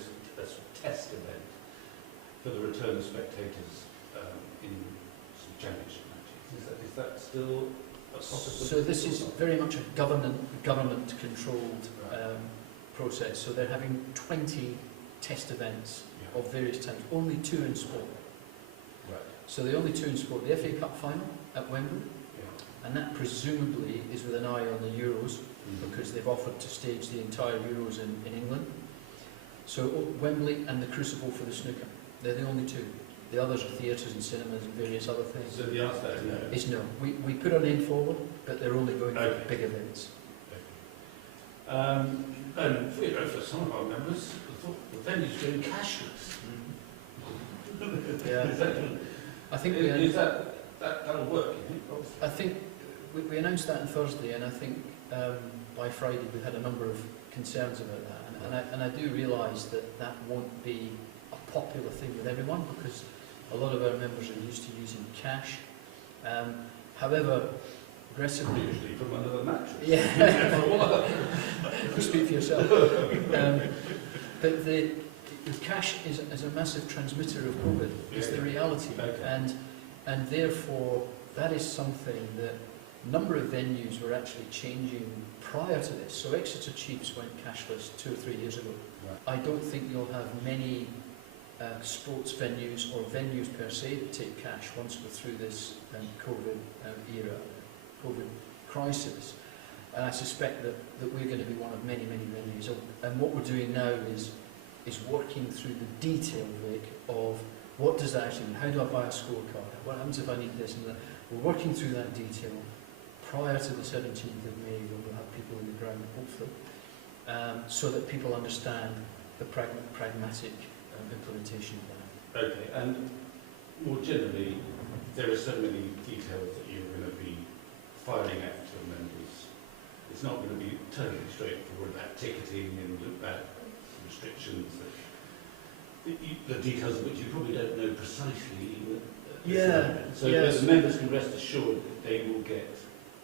test event for the return of spectators in some championship matches. Is that still a possibility? So this is very much a government-controlled process. So they're having 20 test events of various types, only 2 in sport. Right. So the only 2 in sport, the FA Cup final at Wembley, and that presumably is with an eye on the Euros, because they've offered to stage the entire Euros in England. So Wembley and the Crucible for the snooker, they're the only 2. The others are theatres and cinemas and various other things. So the answer is no. Is no. We put our name forward, but they're only going for big events. And for some of our members, the venue's going cashless. Yeah. I think that'll work, you think? I think we announced that on Thursday, and I think by Friday we had a number of concerns about that, and I do realise that won't be a popular thing with everyone, because a lot of our members are used to using cash. However, aggressively... Usually from under the mattress. Yeah. You speak for yourself. But the cash is a massive transmitter of COVID. It's the reality. Okay. And therefore, that is something that a number of venues were actually changing prior to this. So Exeter Chiefs went cashless 2 or 3 years ago. Right. I don't think you'll have many sports venues or venues per se that take cash once we're through this COVID era, COVID crisis. And I suspect that we're going to be one of many, many venues. And what we're doing now is working through the detail, Vic, of what does that actually mean? How do I buy a scorecard? What happens if I need this and that? We're working through that detail prior to the 17th of May, when we'll have people on the ground, hopefully, so that people understand the pragmatic implementation of that. Okay, and more generally, there are so many details that you're going to be filing out to members. It's not going to be totally straightforward about ticketing and about restrictions, the details of which you probably don't know precisely. So the members can rest assured that they will get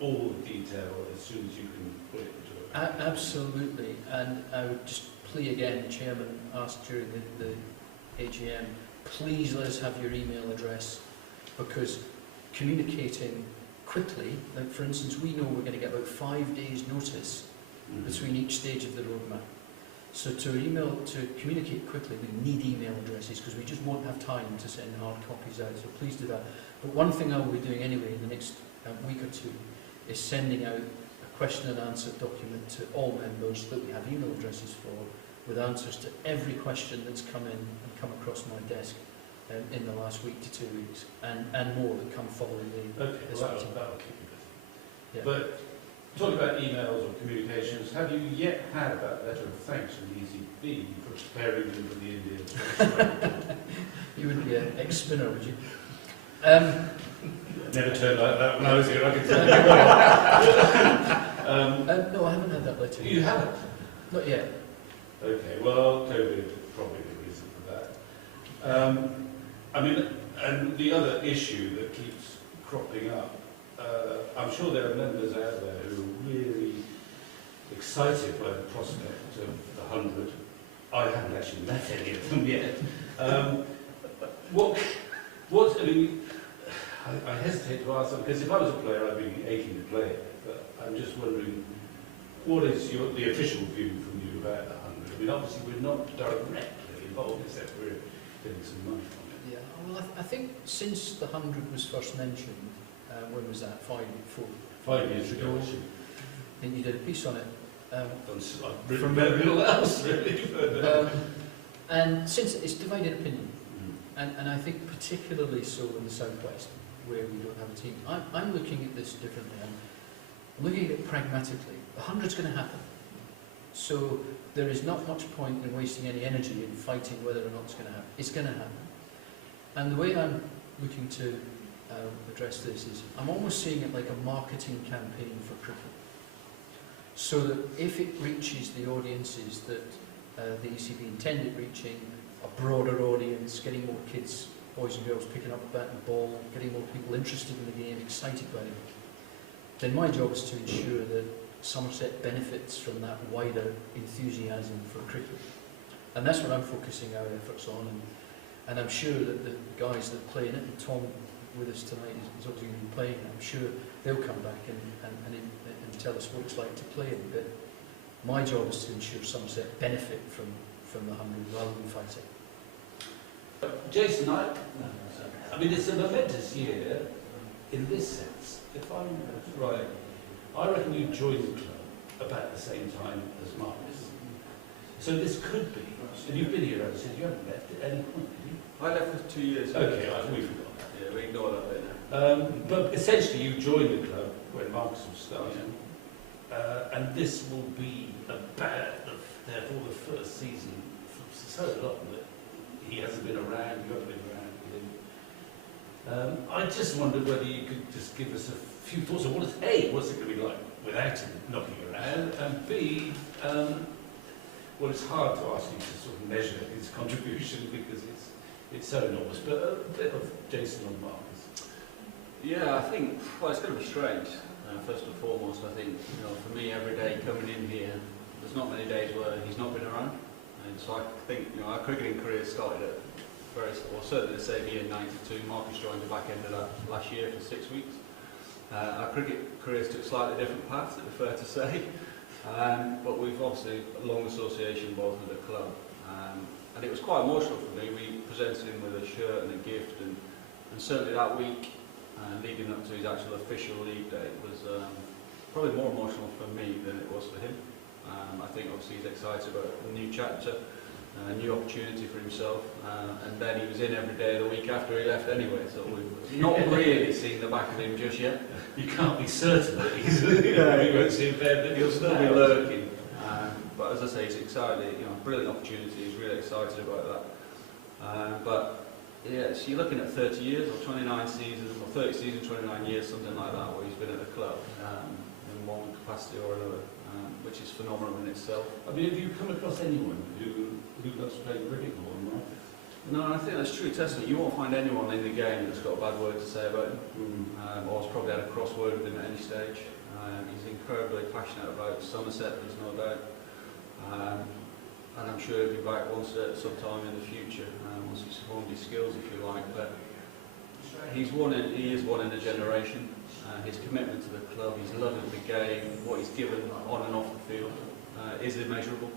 all the detail as soon as you can put it into a... Absolutely, and I would just plea again, the Chairman asked during the AGM, please let us have your email address, because communicating quickly, like for instance, we know we're going to get about 5 days notice between each stage of the roadmap. So to communicate quickly, we need email addresses, because we just won't have time to send hard copies out, so please do that. But one thing I will be doing anyway in the next week or 2 is sending out a question and answer document to all members that we have email addresses for, with answers to every question that's come in and come across my desk in the last week to 2 weeks, and more that come following the... Okay, well, that'll keep you busy. Yeah. But talking about emails or communications, have you yet had that letter of thanks from the ECB for preparing them for the Indian? You would be an ex-spinner, would you? Never turned like that when I was here, I can tell you. No, I haven't had that letter. You haven't? Not yet. Okay, well, COVID is probably the reason for that. I mean, and the other issue that keeps cropping up, I'm sure there are members out there who are really excited by the prospect of the 100. I haven't actually met any of them yet. I mean, I hesitate to ask them, because if I was a player, I'd be aching to play it. But I'm just wondering, what is the official view from you about the 100? I mean, obviously we're not directly involved, except we're getting some money from it. Yeah, well, I think since the 100 was first mentioned, when was that? 5 years ago. I think you did a piece on it. I've written very little else, really. And since it's divided opinion, and I think particularly so in the southwest, where we don't have a team. I'm looking at this differently. I'm looking at it pragmatically. The 100's going to happen. So there is not much point in wasting any energy in fighting whether or not it's going to happen. It's going to happen. And the way I'm looking to address this is, I'm almost seeing it like a marketing campaign for cricket. So that if it reaches the audiences that the ECB intended reaching, a broader audience, getting more kids, boys and girls picking up a bat and ball, getting more people interested in the game, excited by it, then my job is to ensure that Somerset benefits from that wider enthusiasm for cricket. And that's what I'm focusing our efforts on. And I'm sure that the guys that play in it, and Tom with us tonight is obviously going to be playing, I'm sure they'll come back and tell us what it's like to play in. But my job is to ensure Somerset benefit from the 100 rather than fighting. Jason, I mean, it's a momentous year in this sense. If I'm right, I reckon you joined the club about the same time as Marcus. So this could be, and you've been here ever since, you haven't left at any point, did you? I left for 2 years. Okay, we forgot that. Yeah, we ignore that bit now. But essentially you joined the club when Marcus was starting, and this will be about, therefore, the first season for so long that he hasn't been around, you haven't been around with him. I just wondered whether you could just give us a few thoughts on what's it going to be like without him knocking around, and B, well, it's hard to ask you to sort of measure his contribution because it's so enormous, but a bit of Jason on Marcus. Yeah, I think, well, it's going to be strange. First and foremost, I think, for me, every day coming in here, there's not many days where he's not been around. And so I think, our cricketing career started at certainly the same year in '92. Marcus joined the back end of that last year for 6 weeks. Our cricket careers took slightly different paths, it'd be fair to say. But we've obviously a long association both with the club. And it was quite emotional for me. We presented him with a shirt and a gift, and certainly that week, leading up to his actual official leave date, was probably more emotional for me than it was for him. I think obviously he's excited about a new chapter, a new opportunity for himself, and then he was in every day of the week after he left anyway, so we've not really seen the back of him just yet. You can't be certain that he's we won't see him there, but He'll still be lurking. But as I say, he's excited, brilliant opportunity, he's really excited about that. But yeah, so you're looking at 30 years or 29 seasons, or 30 seasons, 29 years, something like that, where he's been at the club in one capacity or another, which is phenomenal in itself. I mean, have you come across anyone who loves playing cricket more than Marcus? No, I think that's true testament. You won't find anyone in the game that's got a bad word to say about him, or has probably had a crossword with him at any stage. He's incredibly passionate about Somerset, there's no doubt. And I'm sure he'll be back sometime in the future, once he's honed his skills, if you like. But he is one in a generation. His commitment to the club, his love of the game, what he's given on and off the field is immeasurable.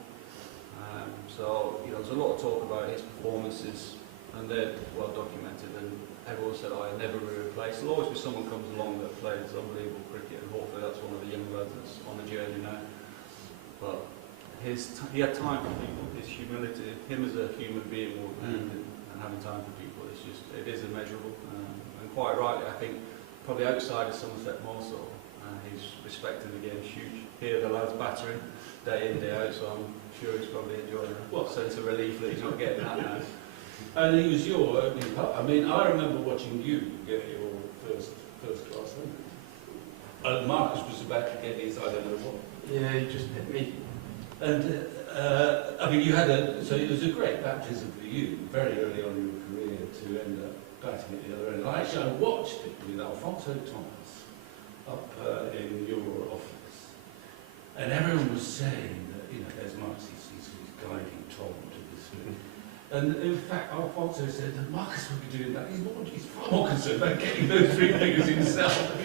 So there's a lot of talk about his performances, and they're well documented. And everyone said, "I never be replaced." There'll always be someone comes along that plays unbelievable cricket, and hopefully that's one of the young lads that's on the journey now. But he had time for people. His humility, him as a human being more than anything, and having time for people, it is immeasurable. And quite rightly, I think, probably outside of Somerset more so, his respect in the game is huge. Here the lads battering day in, day out, so I'm sure he's probably enjoying a sense of relief that he's not getting that now. And he was your opening part. I mean, I remember watching you get your first class win. And Marcus was about to get his, I don't know what. Yeah, he just hit me. And I mean, so it was a great baptism for you, very early on in your career, to end up batting at the other end. I watched it with Alfonso Thomas up in your office, and everyone was saying that, there's Marcus, he's guiding Tom to this win. And in fact, Alfonso said that Marcus would be doing that. He's far more concerned about getting those 3 figures himself.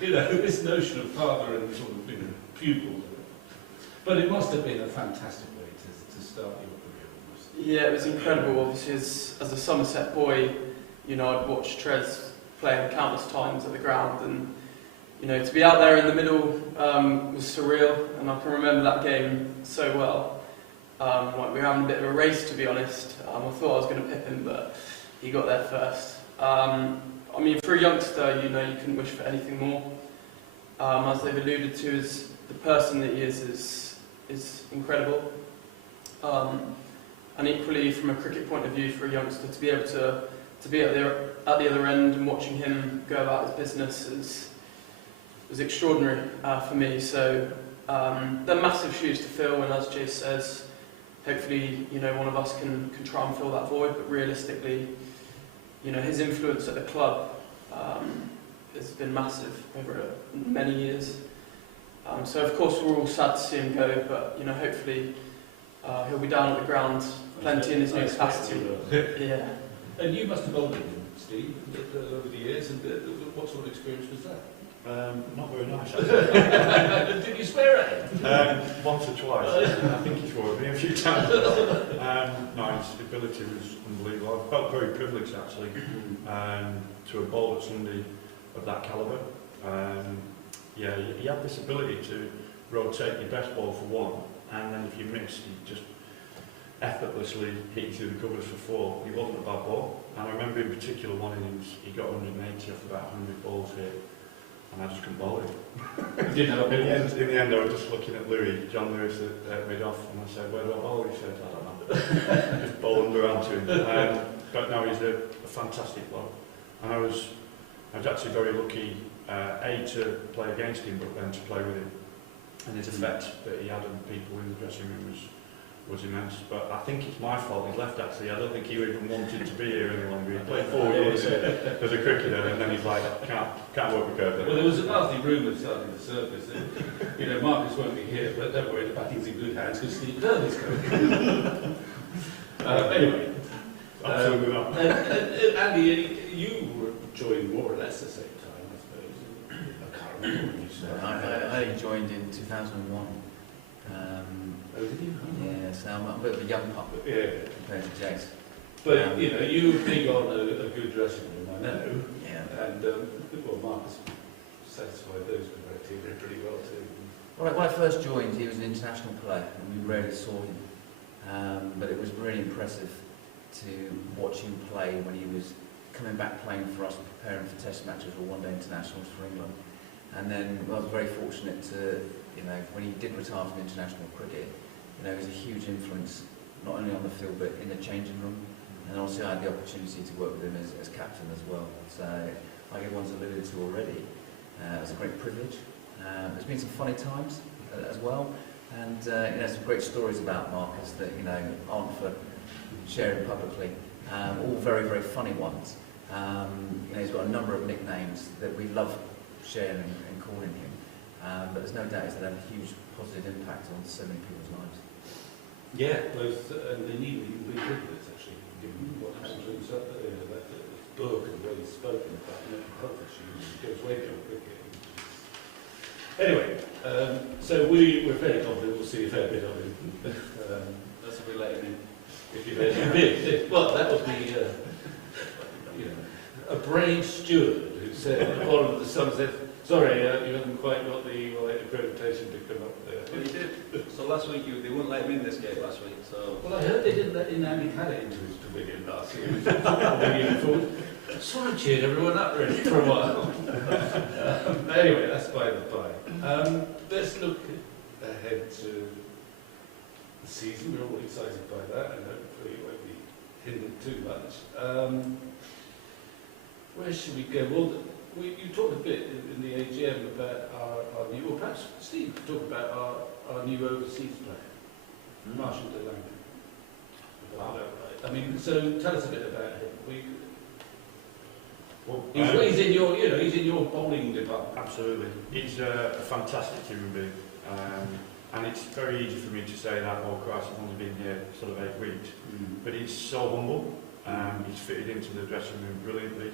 This notion of father and sort of pupil. But it must have been a fantastic way to start your career, almost. Yeah, it was incredible. Obviously, as a Somerset boy, I'd watched Trez playing countless times at the ground, and to be out there in the middle was surreal. And I can remember that game so well. We were having a bit of a race, to be honest. I thought I was going to pip him, but he got there first. I I mean, for a youngster, you know, you couldn't wish for anything more. As they've alluded to, is the person that he is incredible. And equally, from a cricket point of view, for a youngster to be able to be at the other end and watching him go about his business was extraordinary for me. So they're massive shoes to fill, and as Jace says, hopefully, you know, one of us can try and fill that void. But realistically, you know, his influence at the club has been massive over many years. So of course we're all sad to see him go, but you know, hopefully he'll be down at the ground plenty in his new capacity. Yeah. And you must have bowled him, Steve, over the years, and what sort of experience was that? Not very nice. Did you swear at him? Once or twice. I think he's worried me a few times. No, his ability was unbelievable. I felt very privileged actually to have bowled at somebody of that calibre. Yeah, he had this ability to rotate your best ball for one, and then if you missed, he'd just effortlessly hit you through the covers for four. He wasn't a bad ball. And I remember in particular one innings, he got 180 off about 100 balls here, and I just couldn't bowl him. In the end, I was just looking at Louis, John Lewis at mid-off, and I said, where do I bowl? He said, I don't know. Just bowl underhand to him. But no, he's a fantastic bowler. And I was actually very lucky, A, to play against him, but then to play with him. And his effect that he had on people in the dressing room was immense. But I think it's my fault he left actually. I don't think he even wanted to be here any longer. He played 4 years as a cricketer, and then he's like, can't work with Gerber. Well, there was a nasty rumour starting to surface that, you know, Marcus won't be here, but don't worry, the batting's in good hands because Steve Kirby's coming. Anyway. Absolutely not. Andy, you joined more or less the same time, I suppose. I can't remember when you started. I joined in 2001. Oh, did you? Yeah, so I'm a bit of a young pup compared to Jace. But, you know, you were big on a good dressing room, I know. Yeah. And, well, Marcus satisfied those criteria pretty well too. Well, when I first joined, he was an international player, and we rarely saw him. But it was really impressive to watch him play when he was coming back playing for us, preparing for test matches or one-day internationals for England. And then I was very fortunate to, you know, when he did retire from international cricket, you know, he was a huge influence, not only on the field, but in the changing room. And also I had the opportunity to work with him as captain as well. So, like everyone's alluded to already, it was a great privilege. There's been some funny times as well. And, you know, some great stories about Marcus that, you know, aren't for sharing publicly. All very, very funny ones. You know, he's got a number of nicknames that we love sharing and calling him. But there's no doubt he's had a huge positive impact on so many people's lives. Yeah, both, and even big privilege actually, given what happened to himself, that book and the way he's spoken about mental health issues, goes way beyond cricket. Anyway, so we're fairly confident we'll see a fair bit of him. That's if we let him in. If you let him in. Well, that would be, you know, a brave steward who said at the bottom of the Somerset, sorry, you haven't quite got the right accreditation to come up there. Well, he did. So last week they wouldn't let him in this gate last week. So. Well, I heard they didn't let in Andy Paddock into his pavilion last year. Which was pavilion forward. So I cheered everyone up really for a while. Anyway, that's by the by. Let's look ahead to the season. We're all excited by that, and hopefully it won't be hindered too much. Where should we go? Well, you talked a bit in the AGM about our new, or perhaps Steve could talk about our new overseas player, Marshall DeLange. Wow. I mean, so tell us a bit about him. Well, he's in your, you know, he's in your bowling department. Absolutely. He's a fantastic human being. And it's very easy for me to say that, oh Christ, I've only been here sort of 8 weeks. But he's so humble. He's fitted into the dressing room brilliantly.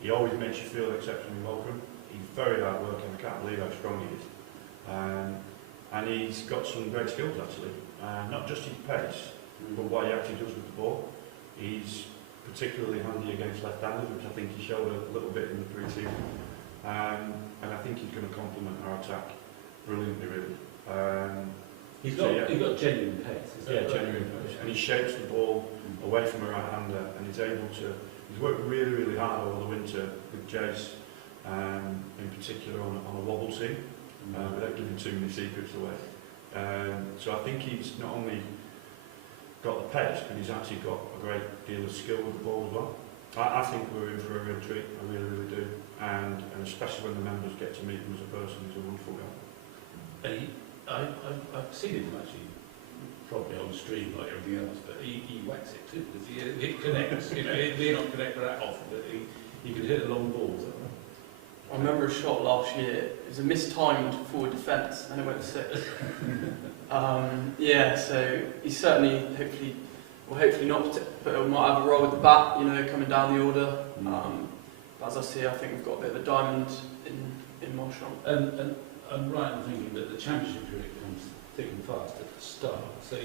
He always makes you feel exceptionally welcome. He's very hard working. I can't believe how strong he is. And he's got some great skills actually. Not just his pace, but what he actually does with the ball. He's particularly handy against left-handers, which I think he showed a little bit in the pre-season. And I think he's going to complement our attack brilliantly, really. He's got genuine pace. Yeah, genuine pace. And he shapes the ball away from a right-hander, and he's able to He's worked really, really hard over the winter with Jace, in particular on a wobble team, without giving too many secrets away. So I think he's not only got the pace, but he's actually got a great deal of skill with the ball as well. I think we're in for a real treat, I really, really do. And especially when the members get to meet him as a person, he's a wonderful guy. And I've seen him actually, probably on stream like everything else, but he whacks it too, because it connects. You know, it may not connect that often, but he can hit a long ball. I remember a shot last year. It was a mistimed forward defence, and it went 6. Yeah, so he's certainly, hopefully not, but he might have a role with the bat, you know, coming down the order. As I see, I think we've got a bit of a diamond in Marchand. And I'm right in thinking that the championship period comes thick and fast at the start, so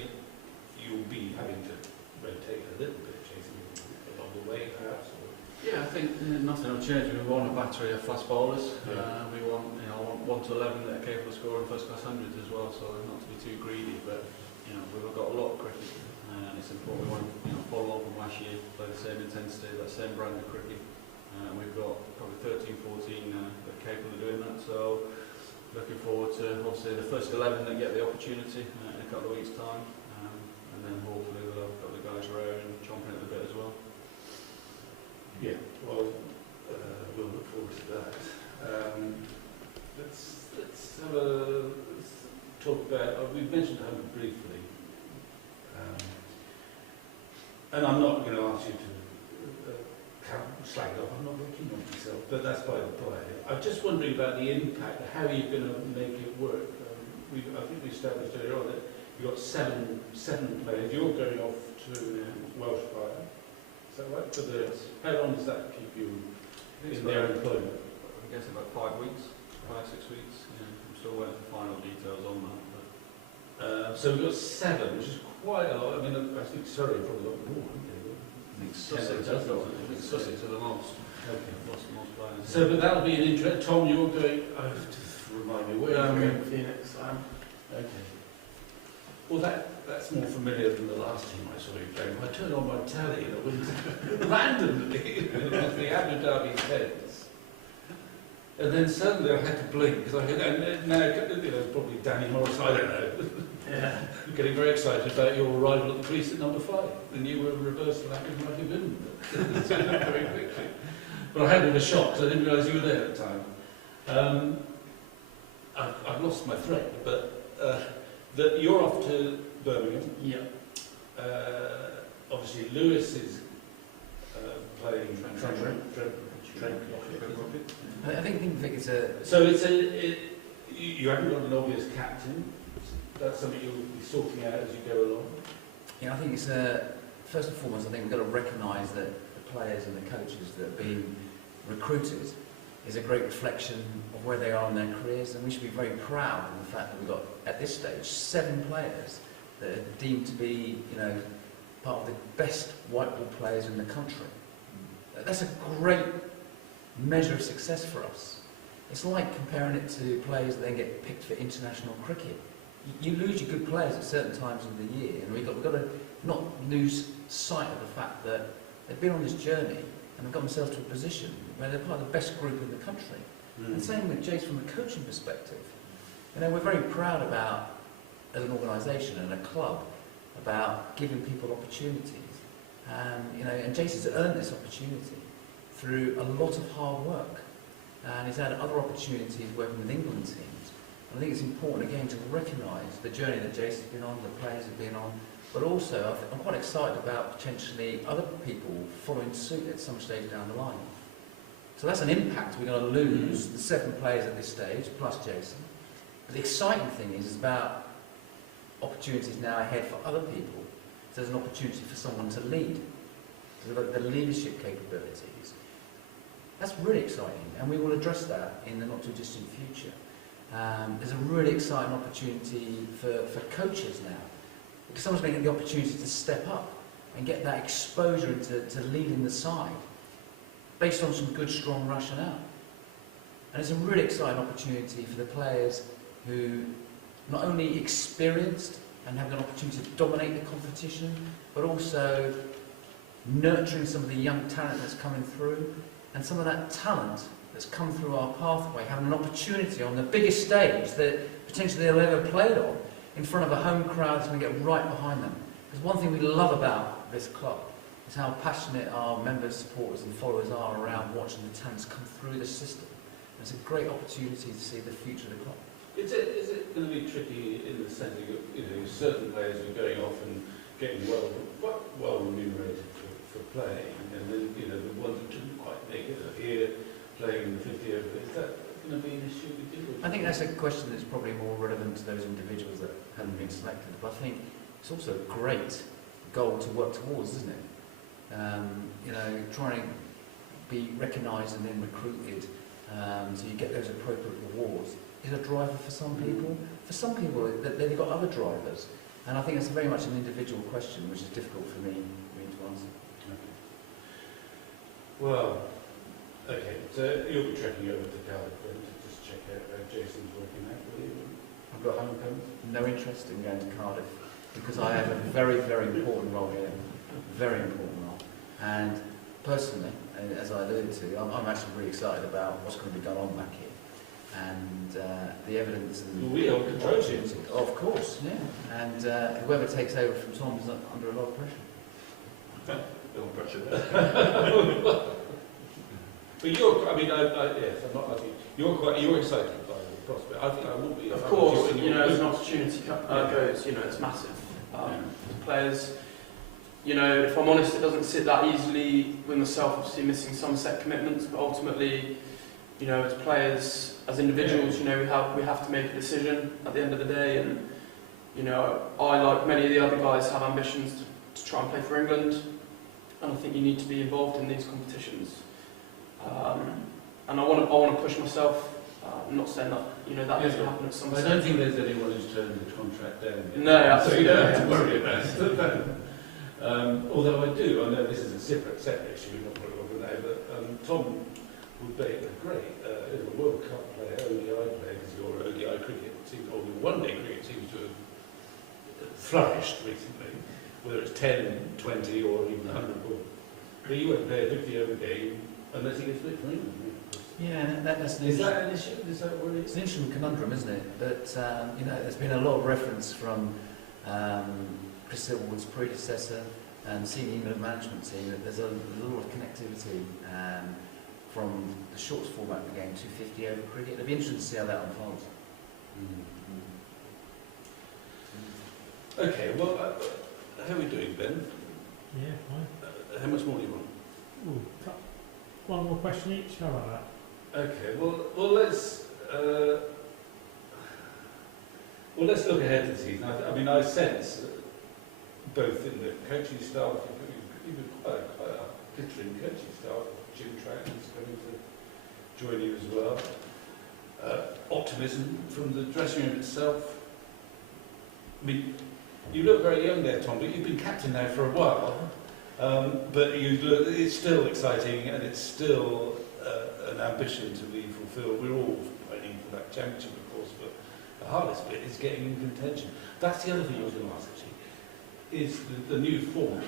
you'll be having to rotate a little bit, chasing along the way, perhaps. Or... Yeah, I think nothing will change. We want a battery of fast bowlers. Yeah. We want, 1 to 11 that are capable of scoring first-class hundreds as well. So not to be too greedy, but we've got a lot of cricket, and it's important. We want to follow on from last year, play the same intensity, that same brand of cricket. And we've got probably 13, 14 that are capable of doing that. So looking forward to obviously the first 11 that get the opportunity in a couple of weeks' time, and then hopefully we'll have a couple of guys around and chomping at the bit as well. Yeah, well, we'll look forward to that. Let's talk about. We've mentioned home briefly, and I'm not going to ask you to slag it off. I'm not very keen on myself, but that's by the by. I'm just wondering about the impact. How are you going to make it work? I think we established earlier on that you've got seven players. You're going off to Welsh Fire. Is that right? How long does that keep you in their employment? I guess about 5 weeks, 5-6 weeks. Yeah. I'm still waiting for final details on that. But. So we've got 7, which is quite a lot. I mean, I think Surrey probably got more, haven't they? I think Sussex are the most. Okay. Lost the most players. So, but that'll be an interest. Tom, you're going. Just remind me where I'm you're in going. Phoenix. Okay. Well, that's more familiar than the last team I saw you playing. I turned on my telly and it was randomly. It was the Abu Dhabi Tens. And then suddenly I had to blink because I heard, and now, probably Danny Morris, I don't know. Yeah. You're getting very excited about your arrival at the crease at number 5. And you were reversed like a mighty wind. It's going up very quickly. But I had a bit of a shock because I didn't realise you were there at the time. I've lost my thread, but that you're off to Birmingham. Yeah. Obviously, Lewis is playing Trent. I think it's a... So you haven't got an obvious captain. That's something you'll be sorting out as you go along. I think it's first and foremost, I think we've got to recognise that the players and the coaches that are being recruited is a great reflection of where they are in their careers, and we should be very proud of the fact that we've got, at this stage, 7 players that are deemed to be, part of the best white ball players in the country. That's a great measure of success for us. It's like comparing it to players that then get picked for international cricket. You lose your good players at certain times of the year, and we've got to not lose sight of the fact that they've been on this journey and have got themselves to a position where they're part of the best group in the country. And same with Jace from a coaching perspective. We're very proud about, as an organisation and a club, about giving people opportunities. And Jace has earned this opportunity through a lot of hard work. And he's had other opportunities working with England teams. I think it's important again to recognise the journey that Jace has been on, the players have been on, but also I'm quite excited about potentially other people following suit at some stage down the line. So that's an impact. We're going to lose the 7 players at this stage, plus Jason. But the exciting thing is about opportunities now ahead for other people. So there's an opportunity for someone to lead, to develop the leadership capabilities. That's really exciting, and we will address that in the not too distant future. There's a really exciting opportunity for coaches now, because someone's going to get the opportunity to step up and get that exposure to leading the side based on some good, strong rationale. And it's a really exciting opportunity for the players who not only experienced and have an opportunity to dominate the competition, but also nurturing some of the young talent that's coming through, and some of that talent that's come through our pathway having an opportunity on the biggest stage that potentially they'll ever played on, in front of a home crowd that's going to get right behind them. Because one thing we love about this club is how passionate our members, supporters and followers are around watching the talents come through the system. And it's a great opportunity to see the future of the club. Is it going to be tricky in the sense that certain players are going off and getting well remunerated for playing, and then the ones that didn't quite make it are here playing in the 50 over? Is that going to be an issue with you? I think that's a question that's probably more relevant to those individuals that haven't been selected. But I think it's also a great goal to work towards, isn't it? Trying to be recognised and then recruited, so you get those appropriate rewards, is a driver for some people. For some people, they've got other drivers. And I think it's very much an individual question, which is difficult for me to answer. Okay. Well, okay, so you'll be trekking over to Cardiff then to just check out how Jason's working out, will you? I've got no interest in going to Cardiff, because I have a very, very important role here. Very important role. And personally, as I alluded to, I'm actually really excited about what's going to be going on back here. And the evidence and we are controlling. Of course, yeah. And whoever takes over from Tom is under a lot of pressure. No pressure there. But you're excited by the prospect. I think I will be. Of course, as an opportunity goes, it's massive. Players, if I'm honest, it doesn't sit that easily with myself, obviously missing Somerset commitments, but ultimately, as players, as individuals, we have to make a decision at the end of the day, and I, like many of the other guys, have ambitions to try and play for England, and I think you need to be involved in these competitions. And I want to push myself. I'm not saying that that doesn't happen at I Somerset. don't think there's anyone who's turned the contract down yet. No, absolutely. So you don't have to worry about it. Although I know this is a separate issue, we're not going to go over now, but Tom would be a great World Cup player, ODI player, because your ODI cricket seems, or your one-day cricket seems to have flourished recently, whether it's 10, 20 or even 100 balls. But you won't play a 50 over game unless he gets fit for England. Yeah, that's Is that an issue? Is that what it it's is? an interesting conundrum, isn't it? But there's been a lot of reference from Chris Silverwood's predecessor and senior England management team that there's a lot of connectivity from the shorts format of the game to 50 over cricket. It'll be interesting to see how that unfolds. Okay, well, how are we doing, Ben? Yeah, fine. How much more do you want? Ooh, one more question each. How about that? Okay, well, let's look ahead to the season. I sense both in the coaching staff, even quite a glittering coaching staff, Jim Track is going to join you as well. Optimism from the dressing room itself. I mean, you look very young there, Tom, but you've been captain now for a while. But it's still exciting, and it's still an ambition to be fulfilled. We're all fighting for that championship, of course, but the hardest bit is getting in contention. That's the other thing I was going to ask, actually, is the new format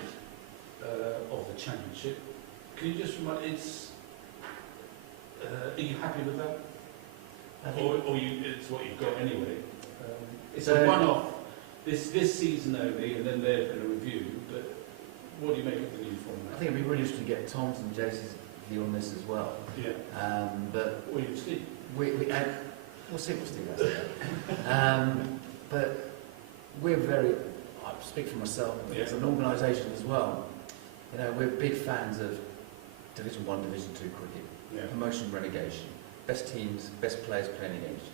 of the championship. Can you just remind, are you happy with that? Or it's what you've got anyway? It's a one-off, this season only, and then they're going to review, but what do you make of the new format? I think it'd be really interesting to get Tom's and Jason's view on this as well. Yeah. But Or you Steve? we'll see what Steve has to say. But we're I speak for myself, but as an organisation as well, we're big fans of Division 1, Division 2 cricket, promotion, relegation, best teams, best players playing against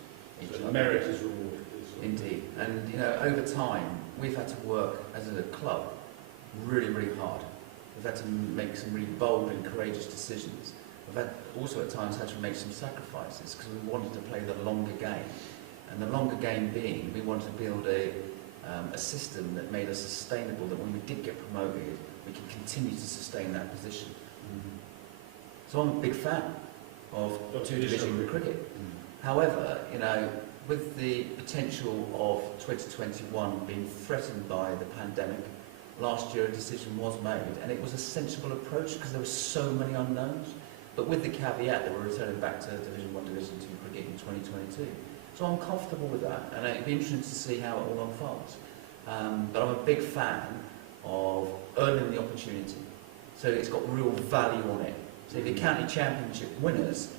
each other. Merit is rewarded. Indeed. And, over time, we've had to work as a club really, really hard. We've had to make some really bold and courageous decisions. We've also at times had to make some sacrifices because we wanted to play the longer game. And the longer game being, we wanted to build a system that made us sustainable, that when we did get promoted, we can continue to sustain that position. So I'm a big fan of two-division cricket. However, with the potential of 2021 being threatened by the pandemic, last year a decision was made, and it was a sensible approach because there were so many unknowns, but with the caveat that we're returning back to Division 1, Division 2 cricket in 2022. So I'm comfortable with that, and it'd be interesting to see how it all unfolds. But I'm a big fan of earning the opportunity, so it's got real value on it. So if you're county championship winners,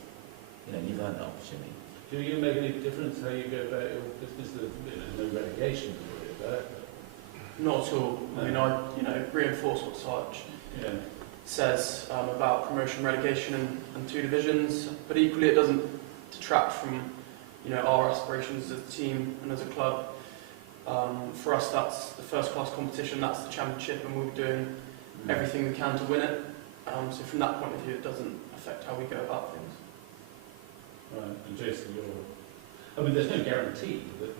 you've earned that opportunity. Do you make any difference how you go about your business? There's no relegation to worry about. Not at all. I mean, reinforce what Sarge Yeah. says about promotion, relegation, and 2 divisions, but equally it doesn't detract from, our aspirations as a team and as a club. For us, that's the first-class competition, that's the championship, and we'll be doing everything we can to win it. So from that point of view, it doesn't affect how we go about things. Right, and Jason, there's no guarantee that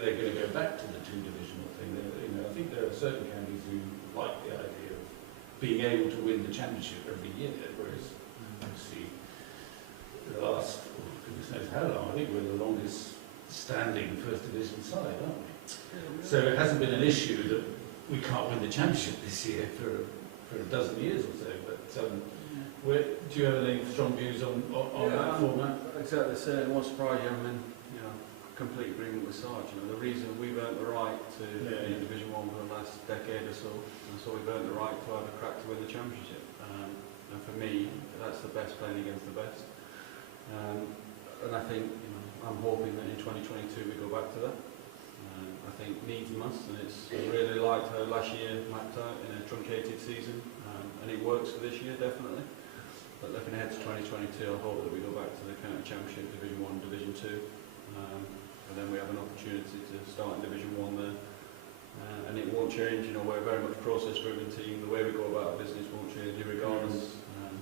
they're going to go back to the 2 divisional thing. I think there are certain counties who like the idea of being able to win the championship every year, whereas obviously the last, goodness knows how long, I think we're the longest standing first division side, aren't we? So it hasn't been an issue that we can't win the championship this year for a dozen years or so, but do you have any strong views on that format? Exactly the same. It won't surprise you. I'm in complete agreement with Sarge. The reason we've earned the right to be in Division 1 for the last decade or so, and so we've earned the right to have a crack to win the championship. And for me, that's the best playing against the best. And I think, I'm hoping that in 2022 we go back to that. I think needs must, and it's really liked how last year mapped out in a truncated season, and it works for this year definitely. But looking ahead to 2022, I hope that we go back to the county championship, Division 1, Division 2, and then we have an opportunity to start in Division 1 there. And it won't change, we're a very much process-driven team. The way we go about our business won't change regardless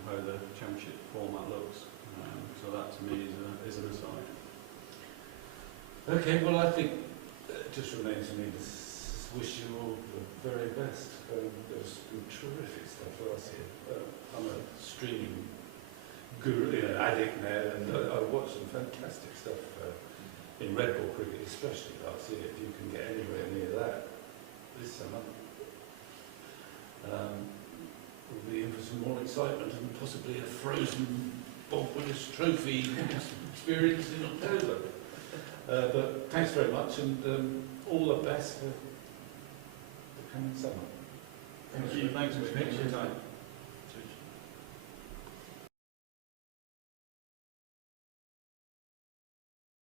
how the championship format looks. So that to me is an aside. Okay, well I think it just remains for me to wish you all the very best. There's been terrific stuff for us here. I'm a streaming guru, addict now, and I watched some fantastic stuff in red ball cricket, especially last year. If you can get anywhere near that this summer, we'll be in for some more excitement and possibly a frozen Bob Willis Trophy experience in October. But thanks very much, and all the best for the coming summer. Thank you. Thanks for your time.